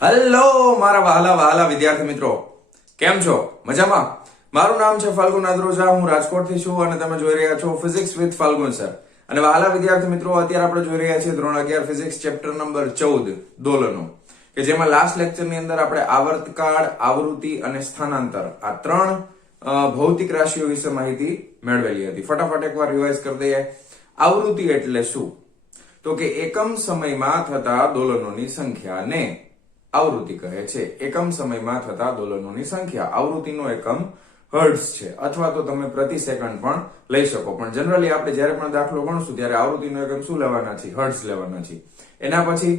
Hello મારા વહાલા વહાલા વિદ્યાર્થી મિત્રો, કેમ છો? મજામાં? મારું નામ છે ફાલ્ગુન આદ્રોજા, હું રાજકોટથી છું અને તમે જોઈ રહ્યા છો ફિઝિક્સ વિથ ફાલ્ગુન સર. અને વહાલા વિદ્યાર્થી મિત્રો, અત્યારે આપણે જોઈ રહ્યા છીએ ધોરણ 11 ફિઝિક્સ ચેપ્ટર નંબર 14 દોલનો, કે જેમાં લાસ્ટ લેક્ચરની અંદર આપણે આવર્તકાળ, આવૃત્તિ અને સ્થાનાંતર આ ત્રણ ભૌતિક રાશિઓ વિશે માહિતી મેળવેલી હતી. ફટાફટ એકવાર રિવાઇઝ કરી દઈએ. આવૃત્તિ એટલે શું? તો કે એકમ સમયમાં થતા દોલનોની સંખ્યાને આવૃત્તિ કહે છે. એકમ સમયમાં થતા દોલનોની સંખ્યા. આવૃત્તિનો એકમ હર્ટ્ઝ છે, અથવા તો તમે પ્રતિ સેકન્ડ પણ લઈ શકો, પણ જનરલી આપણે જ્યારે પણ દાખલો ગણશું ત્યારે આવૃત્તિનો એકમ શું લેવાના છે? હર્ટ્ઝ લેવાના છે. એના પછી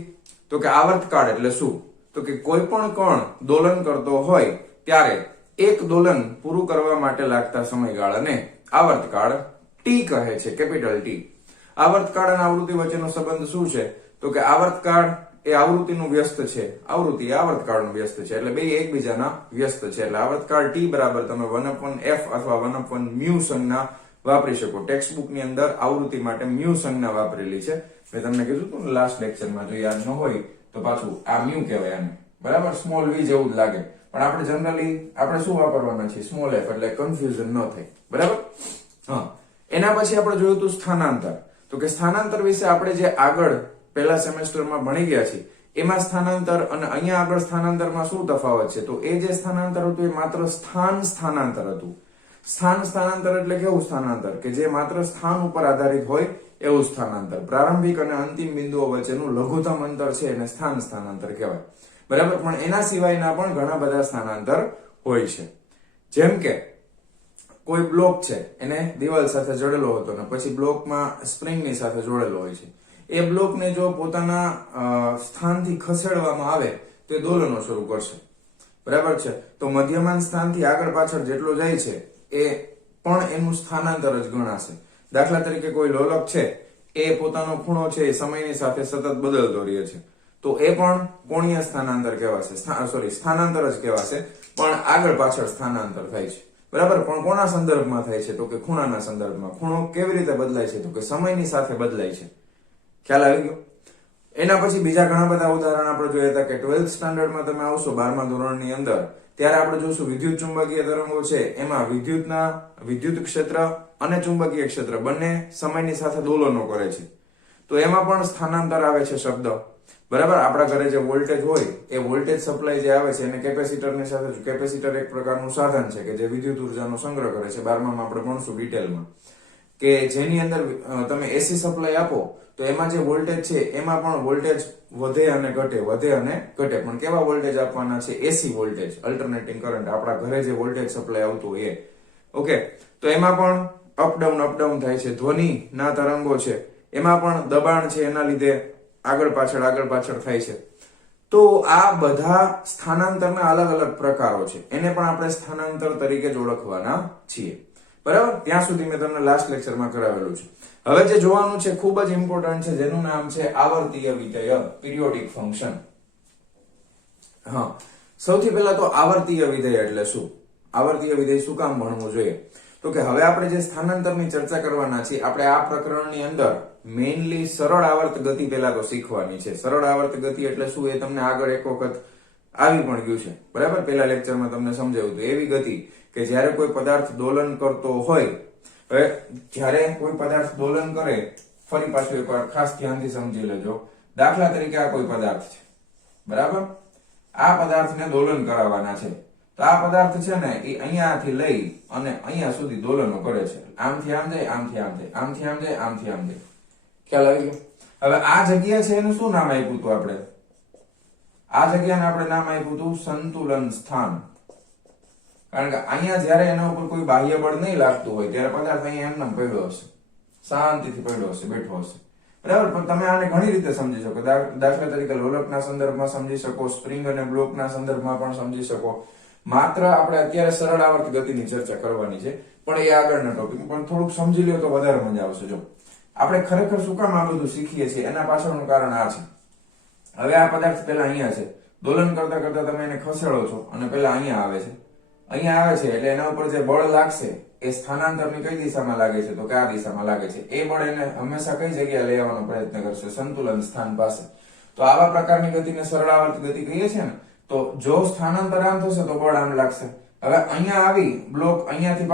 તો કે આવર્તકાળ એટલે શું? તો કે કોઈ પણ કણ દોલન કરતો હોય ત્યારે એક દોલન પૂરું કરવા માટે લાગતા સમયગાળાને આવર્તકાળ ટી કહે છે, કેપિટલ ટી. આવર્તકાળ અને આવૃત્તિ વચ્ચેનો સંબંધ શું છે? તો કે આવર્તકાળ એ આવૃત્તિનું વ્યસ્ત છે, આવૃત્તિ એ આવર્તકાળનું વ્યસ્ત છે, એટલે બે એકબીજાના વ્યસ્ત છે. એટલે આવર્તકાળ ટી બરાબર તમે 1/f અથવા 1/μ સંજ્ઞા વાપરી શકો. ટેક્સ્ટ બુક ની અંદર આવૃત્તિ માટે મ્યુ સંજ્ઞા વાપરેલી છે. મેં તમને કીધું હતું ને લાસ્ટ લેક્ચરમાં, જો યાદ ન હોય તો પાછું આ મ્યુ કહેવાય આને, બરાબર? સ્મોલ વી જેવું જ લાગે, પણ આપણે જનરલી આપણે શું વાપરવાના છે? સ્મોલ એફ, એટલે કન્ફ્યુઝન ન થાય, બરાબર? હા. એના પછી આપણે જોયું હતું સ્થાનાંતર. તો કે સ્થાનાંતર વિશે આપણે જે આગળ પહેલા સેમેસ્ટરમાં ભણી ગયા છીએ એમાં સ્થાનાંતર અને અહીંયા આગળ સ્થાનાંતરમાં શું તફાવત છે? તો એ જે સ્થાનાંતર હતું એ માત્ર સ્થાન સ્થાનાંતર હતું. સ્થાન સ્થાનાંતર એટલે કેવું સ્થાનાંતર? કે જે માત્ર સ્થાન ઉપર આધારિત હોય એવું સ્થાનાંતર. પ્રારંભિક અને અંતિમ બિંદુઓ વચ્ચેનું લઘુત્તમ અંતર છે એને સ્થાન સ્થાનાંતર કહેવાય, બરાબર? પણ એના સિવાયના પણ ઘણા બધા સ્થાનાંતર હોય છે. જેમ કે કોઈ બ્લોક છે, એને દિવાલ સાથે જોડેલો હતો ને પછી બ્લોકમાં સ્પ્રિંગની સાથે જોડેલો હોય છે. એ બ્લોકને જો પોતાના સ્થાનથી ખસેડવામાં આવે તો એ દોલનો શરૂ કરશે, બરાબર છે? તો મધ્યમાન સ્થાનથી આગળ પાછળ જેટલો જાય છે એ પણ એનું સ્થાનાંતર જ ગણાશે. દાખલા તરીકે કોઈ લોલક છે, એ પોતાનો ખૂણો છે એ સમયની સાથે સતત બદલતો રહે છે, તો એ પણ કોણીય સ્થાનાંતર કહેવાશે, સ્થાનાંતર જ કહેવાશે, પણ આગળ પાછળ સ્થાનાંતર થાય છે, બરાબર? પણ કોના સંદર્ભમાં થાય છે? તો કે ખૂણાના સંદર્ભમાં. ખૂણો કેવી રીતે બદલાય છે? તો કે સમયની સાથે બદલાય છે. ખ્યાલ આવી ગયો? એના પછી બીજા ઘણા બધા ઉદાહરણ આપણે જોયા હતા કે 12th સ્ટાન્ડર્ડમાં તમે આવશો 12મા ધોરણની અંદર, ત્યારે આપણે જોશું વિદ્યુત ચુંબકીય તરંગો છે, એમાં વિદ્યુત ક્ષેત્ર અને ચુંબકીય ક્ષેત્ર બંને સમયની સાથે દોલનો કરે છે. તો એમાં પણ સ્થાનાંતર આવે છે શબ્દ, બરાબર? આપણા ઘરે જે વોલ્ટેજ હોય એ વોલ્ટેજ સપ્લાય જે આવે છે એને કેપેસિટરની સાથે, કેપેસિટર એક પ્રકારનું સાધન છે કે જે વિદ્યુત ઉર્જાનો સંગ્રહ કરે છે. 12મામાં આપણે ભણશું ડિટેલમાં કે જેની અંદર તમે એસી સપ્લાય આપો તો એમાં જે વોલ્ટેજ છે એમાં પણ વોલ્ટેજ વધે અને ઘટે, વધે અને ઘટે. પણ કેવા વોલ્ટેજ આપવાના છે? AC voltage, alternating current. આપણા ઘરે જે વોલ્ટેજ સપ્લાય આવતો હોય એ, ઓકે? તો એમાં પણ અપડાઉન થાય છે. ધ્વનિના તરંગો છે એમાં પણ દબાણ છે એના લીધે આગળ પાછળ થાય છે. તો આ બધા સ્થાનાંતરના અલગ અલગ પ્રકારો છે, એને પણ આપણે સ્થાનાંતર તરીકે જ ઓળખવાના છીએ, બરાબર? ત્યાં સુધી મેં તમને લાસ્ટ લેક્ચરમાં કરાવેલું છે. હવે જે જોવાનું છે ખૂબ જ ઇમ્પોર્ટન્ટ છે, જેનું નામ છે આવર્તીય વિધેય, પિરિયોડિક ફંક્શન. હા, સૌથી પહેલા તો આવર્તીય વિધેય એટલે શું? આવર્તીય વિધેય શું કામ ભણવું જોઈએ? તો કે હવે આપણે જે સ્થાનાંતરની ચર્ચા કરવાના છીએ, આપણે આ પ્રકરણની અંદર મેઇનલી સરળ આવર્ત ગતિ પહેલા તો શીખવાની છે. સરળ આવર્ત ગતિ એટલે શું એ તમને આગળ એક વખત આવી પણ ગયું છે, બરાબર? પહેલા લેક્ચરમાં તમને સમજાવ્યું હતું. એવી ગતિ કે જ્યારે કોઈ પદાર્થ દોલન કરતો હોય, જ્યારે કોઈ પદાર્થ દોલન કરે, ફરી પાછું એકવાર ખાસ ધ્યાનથી સમજી લેજો. દાખલા તરીકે આ કોઈ પદાર્થ છે, બરાબર? આ પદાર્થને દોલન કરાવવાના છે. તો આ પદાર્થ છે ને એ અહીંયાથી લઈ અને અહીંયા સુધી દોલનો કરે છે. આમથી આમ જાય, આમથી આમ જાય, આમથી આમ જાય, આમથી આમ જાય. ખ્યાલ આવી ગયો? હવે આ જગ્યા છે એનું શું નામ આપ્યું હતું આપણે? આ જગ્યાને આપણે નામ આપ્યું હતું સંતુલન સ્થાન. કારણ કે અહીંયા જ્યારે એના ઉપર કોઈ બાહ્ય બળ નહીં લાગતું હોય ત્યારે પદાર્થ અહીંયા એમનેમ પડ્યો હશે, શાંતિથી પડ્યો હશે, બેઠો હશે, બરાબર? પણ તમે આને ઘણી રીતે સમજી શકો. દાખલા તરીકે લોલકના સંદર્ભમાં સમજી શકો, સ્પ્રિંગ અને બ્લોકના સંદર્ભમાં પણ સમજી શકો. માત્ર આપણે અત્યારે સરળ આવર્ત ગતિની ચર્ચા કરવાની છે, પણ એ આગળના ટોપિક. પણ થોડુંક સમજી લ્યો તો વધારે મજા આવશે. જો આપણે ખરેખર શું કામ આ બધું શીખીએ છીએ એના પાછળનું કારણ આ છે. હવે આ પદાર્થ પેલા અહીંયા છે, દોલન કરતા કરતા તમે એને ખસેડો છો અને પેલા અહીંયા આવે છે. અહીંયા આવે છે એટલે એના ઉપર જે બળ લાગશે એ સ્થાનાંતરની કઈ દિશામાં લાગે છે? તો કે આ દિશામાં લાગે છે. એ બળ એને હંમેશા કઈ જગ્યાએ લઈ આવવાનો પ્રયત્ન કરશે? સંતુલન સ્થાન પાસે. તો આવા પ્રકારની ગતિને સરળ આવર્ત ગતિ કહીએ છીએ ને. તો જો સ્થાનાંતર આમ થશે તો બળ આમ લાગશે. હવે અહીંયા આવી બ્લોક અહીંયાથી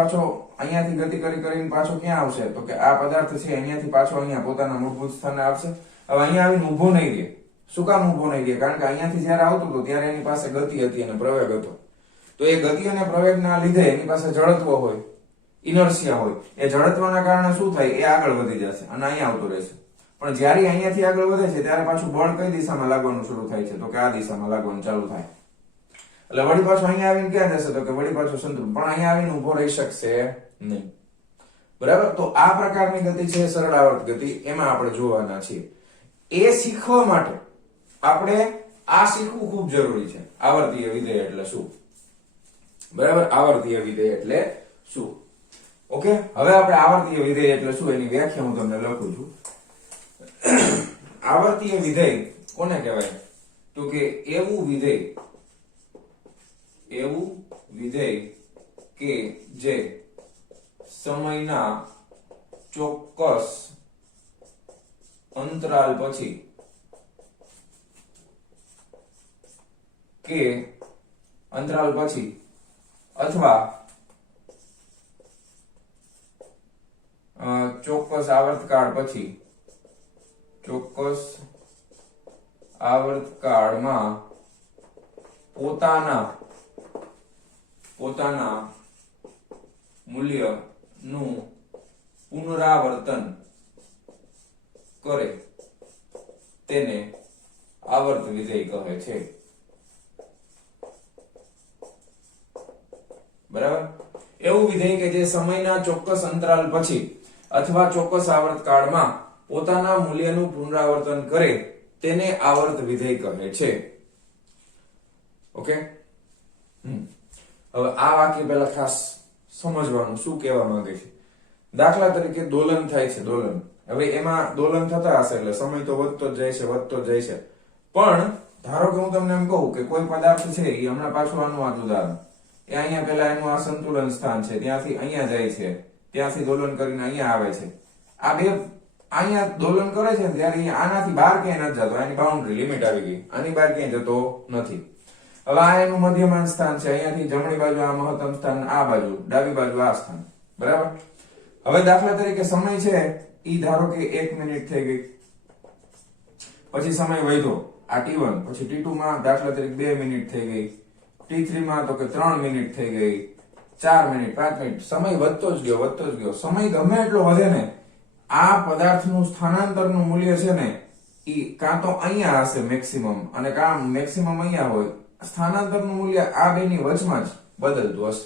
ગતિ કરીને પાછો ક્યાં આવશે? તો કે આ પદાર્થ છે અહીંયાથી પાછો અહીંયા પોતાના મૂળભૂત સ્થાને આવશે. હવે અહીંયા આવીને ઊભો નહીં રહે. શું કામ ઊભો નહીં રહે? કારણ કે અહીંયાથી જયારે આવતો હતો ત્યારે એની પાસે ગતિ હતી અને પ્રવેગ હતો. તો એ ગતિ અને પ્રવેગના લીધે એની પાસે જડત્વ હોય, ઇનર્શિયા હોય. એ જડત્વના કારણે શું થાય? એ આગળ વધી જશે અને અહીંયા આવતો રહેશે. પણ જ્યારે અહીંયાથી આગળ વધે છે ત્યારે પાછું બળ કઈ દિશામાં લાગવાનું શરૂ થાય છે? તો કે આ દિશામાં લાગવાનું ચાલુ થાય. એટલે વળી પાછું અહીંયા આવીને ક્યાં જશે? તો કે વળી પાછું સંતુલન. પણ અહીંયા આવીને ઉભો રહી શકશે નહીં. બરાબર? તો આ પ્રકારની ગતિ છે સરળ આવર્ત ગતિ. એમાં આપણે જોવાના છીએ. એ શીખવા માટે આપણે આ શીખવું ખૂબ જરૂરી છે. આવર્તીય વિધેય એટલે શું? બરાબર? આવર્તીય વિધેય એટલે શું? ઓકે, હવે આપણે આવર્તીય વિધેય એટલે શું એની વ્યાખ્યા હું તમને લખું છું. આવર્તીય વિધેય કોને કહેવાય? તો કે એવું વિધેય કે જે સમયના ચોક્કસ અંતરાલ પછી અથવા ચોક્કસ આવર્તકાળમાં પોતાના મૂલ્યનું પુનરાવર્તન કરે તેને આવર્ત વિધેય કહે છે. બરાબર? એવું વિધેય કે જે સમયના ચોક્કસ અંતરાલ પછી અથવા ચોક્કસ આવર્તકાળમાં પોતાના મૂલ્યનું પુનરાવર્તન કરે તેને આવર્ત વિધેય કહે છે. ઓકે, હવે આ વાક્ય પહેલા ખાસ સમજવાનું શું કહેવા માંગે છે. દાખલા તરીકે દોલન થાય છે. દોલન, હવે એમાં દોલન થતા હશે એટલે સમય તો વધતો જ જાય છે. પણ ધારો કે હું તમને એમ કહું કે કોઈ પદાર્થ છે એ હમણાં પાછું આનું આ ઉદાહરણ, એ અહીંયા પહેલા એનું આ સંતુલન સ્થાન છે, ત્યાંથી અહીંયા જાય છે, ત્યાંથી દોલન કરીને અહીંયા આવે છે. આ બે અહીંયા દોલન કરે છે ત્યારે આનાથી બહાર ક્યાંય નથી જતો. આની બાઉન્ડ્રી લિમિટ આવી ગઈ. આની બહાર ક્યાંય જતો નથી. હવે આ એનું મધ્યમાન સ્થાન છે. અહીંયાથી જમણી બાજુ આ મહત્તમ સ્થાન, આ બાજુ ડાબી બાજુ આ સ્થાન. બરાબર? હવે દાખલા તરીકે સમય છે ઈ ધારો કે 1 મિનિટ થઈ ગઈ, પછી સમય વધ્યો આ t1, પછી t2 માં દાખલા તરીકે 2 મિનિટ થઈ ગઈ, t3 માં તો કે 3 મિનિટ થઈ ગઈ, 4 મિનિટ, 5 મિનિટ. સમય વધતો જ ગયો. સમય ગમે એટલો વધે ને, આ પદાર્થનું સ્થાનાંતરનું મૂલ્ય છે ને ઈ કાં તો અહીંયા હશે મેક્સિમમ અને કાં મેક્સિમમ અહીંયા હોય. સ્થાનાંતરનું મૂલ્ય આ બેની વચમાં જ બદલતું હશે.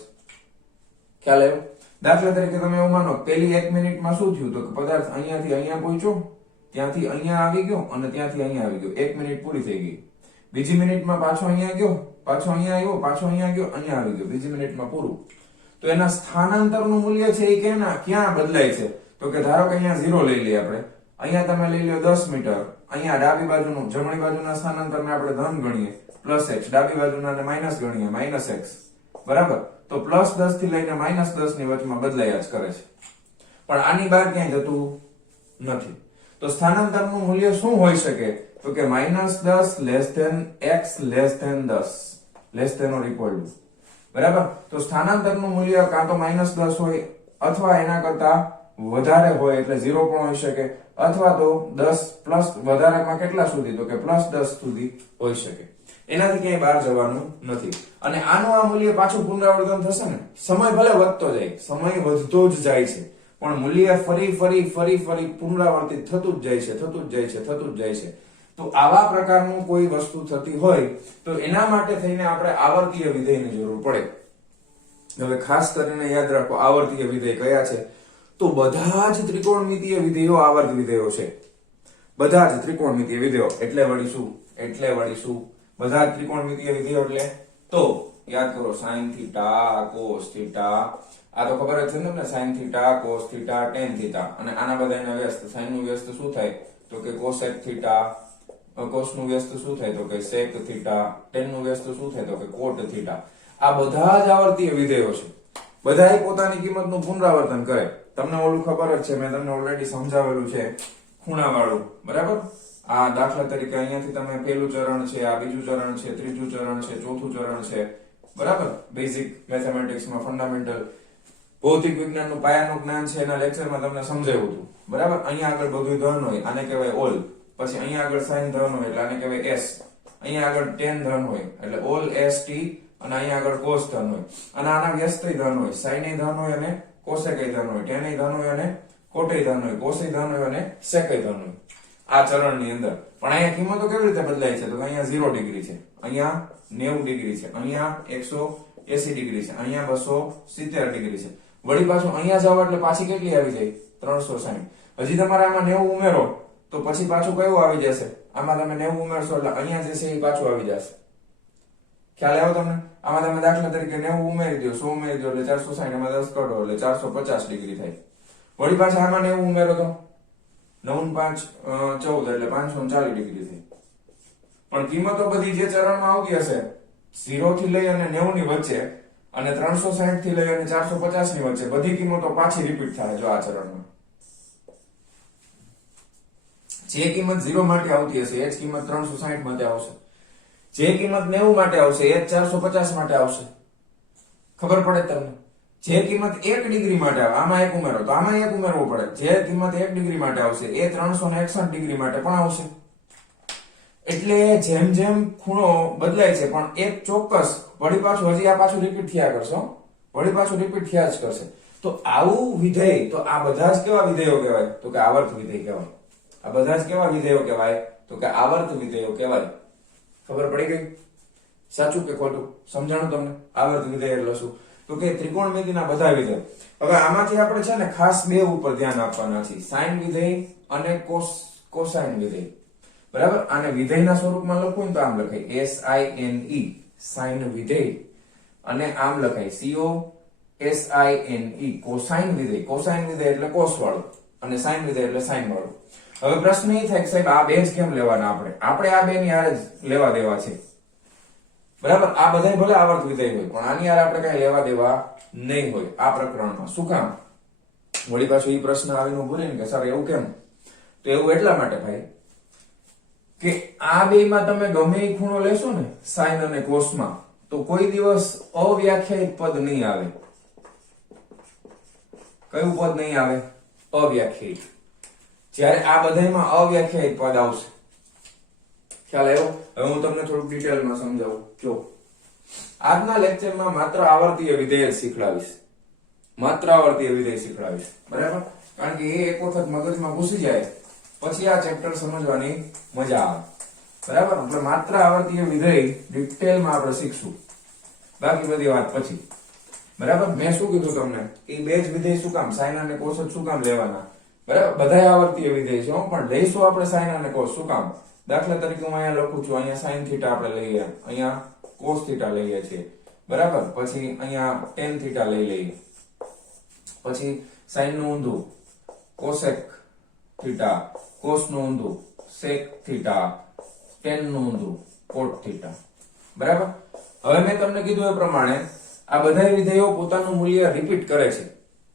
ખ્યાલ આવ્યો? દાખલા તરીકે તમે એવું માનો પેલી 1 મિનિટમાં શું થયું? તો કે પદાર્થ અહીંયાથી અહીંયા પહોંચ્યો, ત્યાંથી અહીંયા આવી ગયો અને ત્યાંથી અહીંયા આવી ગયો. 1 મિનિટ પૂરી થઈ ગઈ. બીજી મિનિટમાં પાછો અહીંયા ગયો, પાછો અહીંયા આવ્યો, પાછો અહીંયા ગયો, અહીંયા આવી ગયો. બીજી મિનિટમાં પૂરું. તો એના સ્થાનાંતરનું મૂલ્ય છે એ ક્યાં બદલાય છે? તો કે ધારો કે અહીંયા 0 લઈ લઈએ આપણે. અહીંયા તમે લઈ લો 10 મીટર. અહીંયા ડાબી બાજુનું જમણી બાજુના સ્થાનાંતરને આપણે ધન ગણીએ +x, ડાબી બાજુના માઇનસ ગણીએ -x. બરાબર? તો +10 થી લઈને -10 ની વચમાં બદલાયા જ કરે છે. પણ આની બહાર ક્યાંય જતું નથી. તો સ્થાનાંતરનું મૂલ્ય શું હોઈ શકે? તો કે -10 x <10 બરાબર? તો સ્થાનાંતરનું મૂલ્ય કાં તો -10 હોય અથવા એના કરતા વધારે હોય એટલે 0 પણ હોઈ શકે, અથવા તો 10 પ્લસ વધારેમાં કેટલા સુધી? તો કે +10 સુધી હોઈ શકે. એનાથી ક્યાંય બહાર જવાનું નથી. અને આનું આ મૂલ્ય પાછું પુનરાવર્તન થશે ને. સમય ભલે વધતો જાય, સમય વધતો જ જાય છે, પણ મૂલ્ય ફરી પુનરાવર્તિત થતું જ જાય છે. તો આવા પ્રકારનું કોઈ વસ્તુ થતી હોય તો એના માટે થઈને આપણે આવર્તીય વિધેયની જરૂર પડે. હવે ખાસ કરીને યાદ રાખો આવર્તીય વિધેય કયા છે? તો બધા જ ત્રિકોણમિતીય વિધેયો આવર્ત વિધેયો છે. બધા જ ત્રિકોણમિતીય વિધેયો એટલે વળી શું? બધા જ ત્રિકોણમિતીય વિધેયો એટલે તો યાદ કરો sin θ cos θ, આ તો ખબર જ છે ને તમને, sin θ cos θ tan θ. અને આના બધાના વ્યસ્ત. sin નું વ્યસ્ત શું થાય? તો કે cosec θ. cos નું વ્યસ્ત શું થાય? તો કે sec θ. tan નું વ્યસ્ત શું થાય? તો કે cot θ. આ બધા જ આવર્તીય વિધેયો છે. બધાય પોતાની કિંમતનું પુનરાવર્તન કરે. તમને ઓલું ખબર જ છે, મેં તમને ઓલરેડી સમજાવેલું છે ખૂણાવાળું. બરાબર? આ દાખલા તરીકે અહીંયાથી તમે પહેલું ચરણ છે, આ બીજું ચરણ છે, ત્રીજું ચરણ છે, ચોથું ચરણ છે, બરાબર. બેઝિક મેથેમેટિક્સમાં ફંડામેન્ટલ ભૌતિક વિજ્ઞાનનું પાયાનું જ્ઞાન છે એના લેક્ચરમાં તમને સમજાવ્યું હતું, બરાબર. અહીંયા આગળ બધું ધન હોય, આને કહેવાય ઓલ. પછી અહીંયા આગળ સાઇન ધન હોય એટલે આને કહેવાય એસ. અહીંયા આગળ ટેન ધન હોય એટલે ઓલ એસ ટી, અને અહીંયા આગળ કોસ ધન હોય, અને આના વ્યસ્તય ધન હોય, સાઇન ધન હોય અને કોસેક ધન હોય, ટેન ધન હોય અને કોટય ધન હોય, કોસય ધન હોય અને સેકય ધન હોય આ ચરણની અંદર. પણ અહીંયા કિંમતો કેવી રીતે બદલાય છે? તો અહીંયા 0 ડિગ્રી છે, અહીંયા 90 ડિગ્રી છે, અહીંયા 180 ડિગ્રી છે, અહીંયા 270 ડિગ્રી છે. વળી પાછું અહીંયા જાવ એટલે પાછી કેટલી આવી જાય? 360. હજી તમારે આમાં 90 ઉમેરો તો પછી પાછું કયું આવી જશે? આમાં તમે 90 ઉમેરશો એટલે અહીંયા જે છે એ પાછું આવી જશે. ખ્યાલ આવ્યો તમને? આમાં તમે દાખલા તરીકે 90 ઉમેરી દો, 100 ઉમેરી દો એટલે 460, એમાં 10 કાઢો એટલે 450 ડિગ્રી થાય. વળી પાછા આમાં 90 ઉમેરો તો 9 5 14 એટલે 540 ડિગ્રી થઈ. પણ કિંમતો બધી જે ચરણમાં આવતી હશે 0 થી લઈ અને 90 ની વચ્ચે અને 360 થી લઈ અને 450 ની વચ્ચે બધી કિંમતો પાછી રિપીટ થાય. જો આ ચરણમાં જે કિંમત 0 માટે આવતી હશે એ જ કિંમત 360 માટે આવશે, જે કિંમત 90 માટે આવશે એ જ 450 માટે આવશે. ખબર પડે તમને? જે કિંમત 1 ડિગ્રી માટે આવે આમાં 1 ઉમેરો તો આમાં 1 ઉમેરવો પડે. જે કિંમત 1 ડિગ્રી માટે આવશે એ 361 ડિગ્રી માટે પણ આવશે. એટલે જેમ જેમ ખૂણો બદલાય છે પણ એક ચોક્કસ વળી પાછું હજી આ પાછું રિપીટ થયા કરશે, વળી પાછું રિપીટ થયા જ કરશે. તો આવું વિધેય, તો આ બધા જ કેવા વિધેયો કહેવાય? તો કે આવર્ત વિધેય કહેવાય. આ બધા જ કેવા વિધેયો કહેવાય? તો કે આવર્ત વિધેયો કહેવાય. ખબર પડી ગઈ? સાચું કે ખોટું સમજાણું તમને? આવર્ત વિધેય એટલે શું? તો કે ત્રિકોણમિતિના બધા વિધેય. હવે આમાંથી આપણે છે ને ખાસ બે ઉપર ધ્યાન આપવાના છે, સાઇન વિધેય અને કોસાઇન વિધેય. બરાબર. આને વિધેયના સ્વરૂપમાં લખવું ને તો આમ લખાય SINE, સાઇન વિધેય, અને આમ લખાય COSINE, કોસાઇન વિધેય. કોસાઇન વિધેય એટલે કોસ વાળું અને સાઇન વિધેય એટલે સાઇન વાળું. હવે પ્રશ્ન એ થાય કે સાહેબ આ બે જ કેમ લેવાના? આપણે આ બે ની હારે જ લેવા દેવા છે, બરાબર. આ બધા ભલે આવર્ત વિધેય હોય પણ આની હારે આપણે કઈ લેવા દેવા નહીં હોય આ પ્રકરણમાં. શું કામ? વળી પાછું એ પ્રશ્ન આવીને ઉભો રહે ને કે સર એવું કેમ? તો એવું એટલા માટે ભાઈ કે આ બેમાં તમે ગમે એ ખૂણો લેશો ને સાઇન અને કોસમાં તો કોઈ દિવસ અવ્યાખ્યાયિત પદ નહીં આવે. કયું પદ નહીં આવે? અવ્યાખ્યાયિત. જ્યારે આ બધામાં અવ્યાખ્યાયિત પદ આવશે. ખ્યાલ આવ્યો? હવે હું તમને થોડુંક ડિટેલમાં સમજાવું. જો આજના લેક્ચરમાં માત્ર આવર્તીય વિધેય શીખડાવીશ, માત્ર આવર્તીય વિધેય શીખડાવીશ, બરાબર. કારણ કે એ એક વખત મગજમાં ઘૂસી જાય પછી આ ચેપ્ટર સમજવાની મજા આવે, બરાબર. એટલે માત્ર આવર્તીય વિધેય ડિટેલમાં આપણે શીખશું, બાકી બધી વાત પછી, બરાબર. મેં શું કીધું તમને? એ બે જ વિધેય શું કામ? સાઇન અને કોસ જ શું કામ લેવાના? બરાબર. બધા આવર્તીય વિધેય છે પણ લઈશું આપણે સાઇન અને કોસ. શું કામ? દાખલા તરીકે હું અહીંયા લખું છું, અહીંયા સાઇન થીટા આપણે લઈએ, અહીંયા કોસ થીટા લઈએ છીએ, બરાબર. પછી અહીંયા ટેન થીટા લઈ લઈએ, પછી સાઇન નું ઊંધું કોસેક થીટા, કોસ નું ઊંધું સેક થીટા, ટેન નું ઊંધું કોટ થીટા, બરાબર. હવે મેં તમને કીધું એ પ્રમાણે આ બધા વિધેયો પોતાનું મૂલ્ય રિપીટ કરે છે,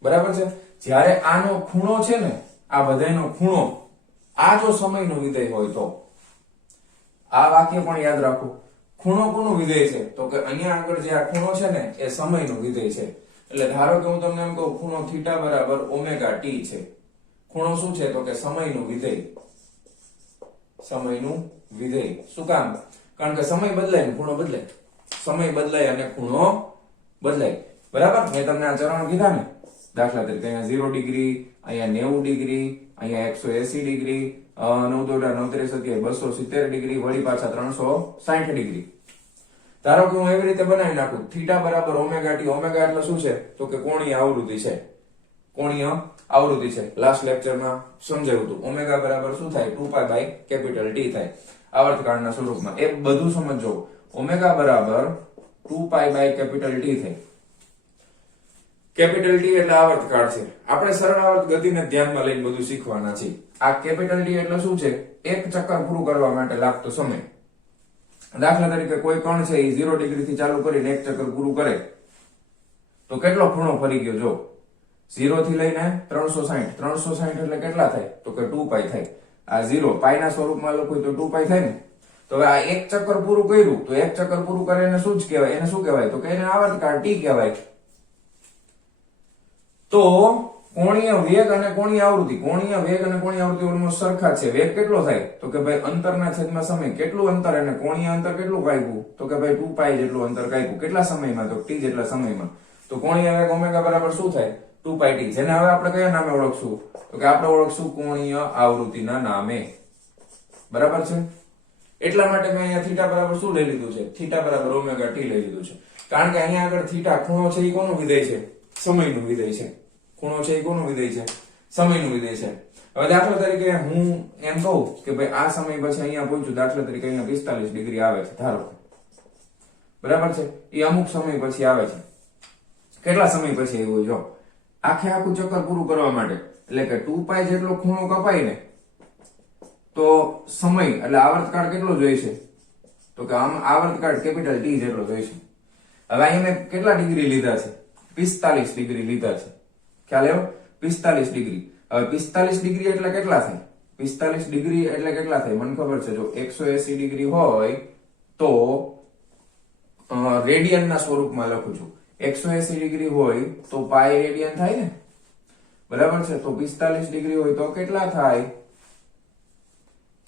બરાબર છે. જ્યારે આનો ખૂણો છે ને, આ બધાનો ખૂણો આ જો સમયનું વિધેય હોય તો આ વાક્ય પણ યાદ રાખો. ખૂણો કોનું વિધેય છે? તો કે અહીંયા આગળ જે આ ખૂણો છે ને એ સમયનું વિધેય છે. એટલે ધારો કે હું તમને એમ કહું ખૂણો થીટા બરાબર ઓમેગા ટી છે. ખૂણો શું છે? તો કે સમયનું વિધેય, સમયનું વિધેય. શું કામ? કારણ કે સમય બદલાય ને ખૂણો બદલાય, સમય બદલાય અને ખૂણો બદલાય, બરાબર. મેં તમને આ ચરણ કીધા ને, દાખલા તરીકે અહીંયા 0 ડિગ્રી, અહીંયા 90 ડિગ્રી, અહીંયા 180 ડિગ્રી, 9 દોઢા 9 270 ડિગ્રી, વળી પાછા 360 ડિગ્રી. ધારો કે હું એવી રીતે બનાવી નાખું થીટા બરાબર ઓમેગા ટી. ઓમેગા એટલે શું છે? તો કે કોણીય આવૃત્તિ છે, કોણીય આવૃત્તિ છે. લાસ્ટ લેક્ચરમાં સમજાવ્યું હતું. ઓમેગા બરાબર શું થાય? 2 પાઈ બાય કેપિટલ ટી થાય આવર્તકાળના સ્વરૂપમાં. એ બધું સમજો. ઓમેગા બરાબર 2 પાઈ બાય કેપિટલ ટી થાય. કેપિટલ ટી એટલે આવર્તકાળ છે. આપણે સરળ આવર્ત ગતિને ધ્યાનમાં લઈને બધું શીખવાના છે. આ કેપિટલ ટી એટલે શું છે? એક ચક્કર પૂરું કરવા માટે લાગતો સમય. દાખલા તરીકે કોઈ કણ છે એ 0 ડિગ્રી થી ચાલુ કરીને એક ચક્કર પૂરું કરે તો કેટલો ખૂણો ફરી ગયો? જો 0 થી લઈને 360, 360 એટલે કેટલા થાય? તો કે 2 પાઈ થાય. આ 0 પાઈ ના સ્વરૂપમાં લખું તો 2 પાઈ થાય ને. તો હવે આ એક ચક્કર પૂરું કર્યું તો એક ચક્કર પૂરું કરે એને શું જ કહેવાય? એને શું કહેવાય? તો કે એને આવર્તકાળ t કહેવાય. તો કોણીય વેગ અને કોણીય આવૃત્તિ ઓલમોસ્ટ સરખા છે. વેગ કેટલો થાય? તો કે ભાઈ અંતરના છેદમાં સમય. કેટલું અંતર? અને કોણીય અંતર કેટલું કાપ્યું? તો કે ભાઈ 2 પાઈ જેટલું અંતર કાપ્યું. કેટલા સમયમાં? તો t જેટલા સમયમાં. તો કોણીય વેગ ઓમેગા બરાબર શું થાય? 2 પાઈ t. જેને હવે આપણે કયા નામે ઓળખશું? તો કે આપણે ઓળખશું કોણીય આવૃત્તિના નામે. બરાબર છે? એટલા માટે મેં અહીંયા થીટા બરાબર શું લઈ લીધું છે? થીટા બરાબર ઓમેગા t લઈ લીધું છે. કારણ કે અહીંયા આગળ થીટા ખૂણો છે એ કોનું વિધેય છે? સમયનું વિધેય છે. ખૂણો છે એ કોનું વિધેય છે? સમયનું વિધેય છે. હવે દાખલા તરીકે હું એમ કહું કે ભાઈ આ સમય પછી અહીંયા પહોંચ્યું, દાખલા તરીકે અહીંયા 45 ડિગ્રી આવે છે ધારો. બરાબર છે? એ અમુક સમય પછી આવે છે. કેટલા સમય પછી આવ્યું? જો આખે આખું ચક્કર પૂરું કરવા માટે એટલે કે 2 પાઈ જેટલો ખૂણો કપાય ને તો સમય એટલે આવર્તકાળ કેટલો જોઈશે? તો કે આમ આવર્તકાળ કેપિટલ T જેટલો જોઈશે. હવે અહીં મેં કેટલા ડિગ્રી લીધા છે? 45 ડિગ્રી લીધા છે. ખ્યાલ આવ્યો? 45 ડિગ્રી. હવે 45 ડિગ્રી એટલે કેટલા થાય? 45 ડિગ્રી એટલે કેટલા થાય? મને ખબર છે. જો 180 ડિગ્રી હોય તો રેડિયન ના સ્વરૂપમાં લખું છું. 180 ડિગ્રી હોય તો પાઈ રેડિયન થાય ને. બરાબર છે? તો 45 ડિગ્રી હોય તો કેટલા થાય?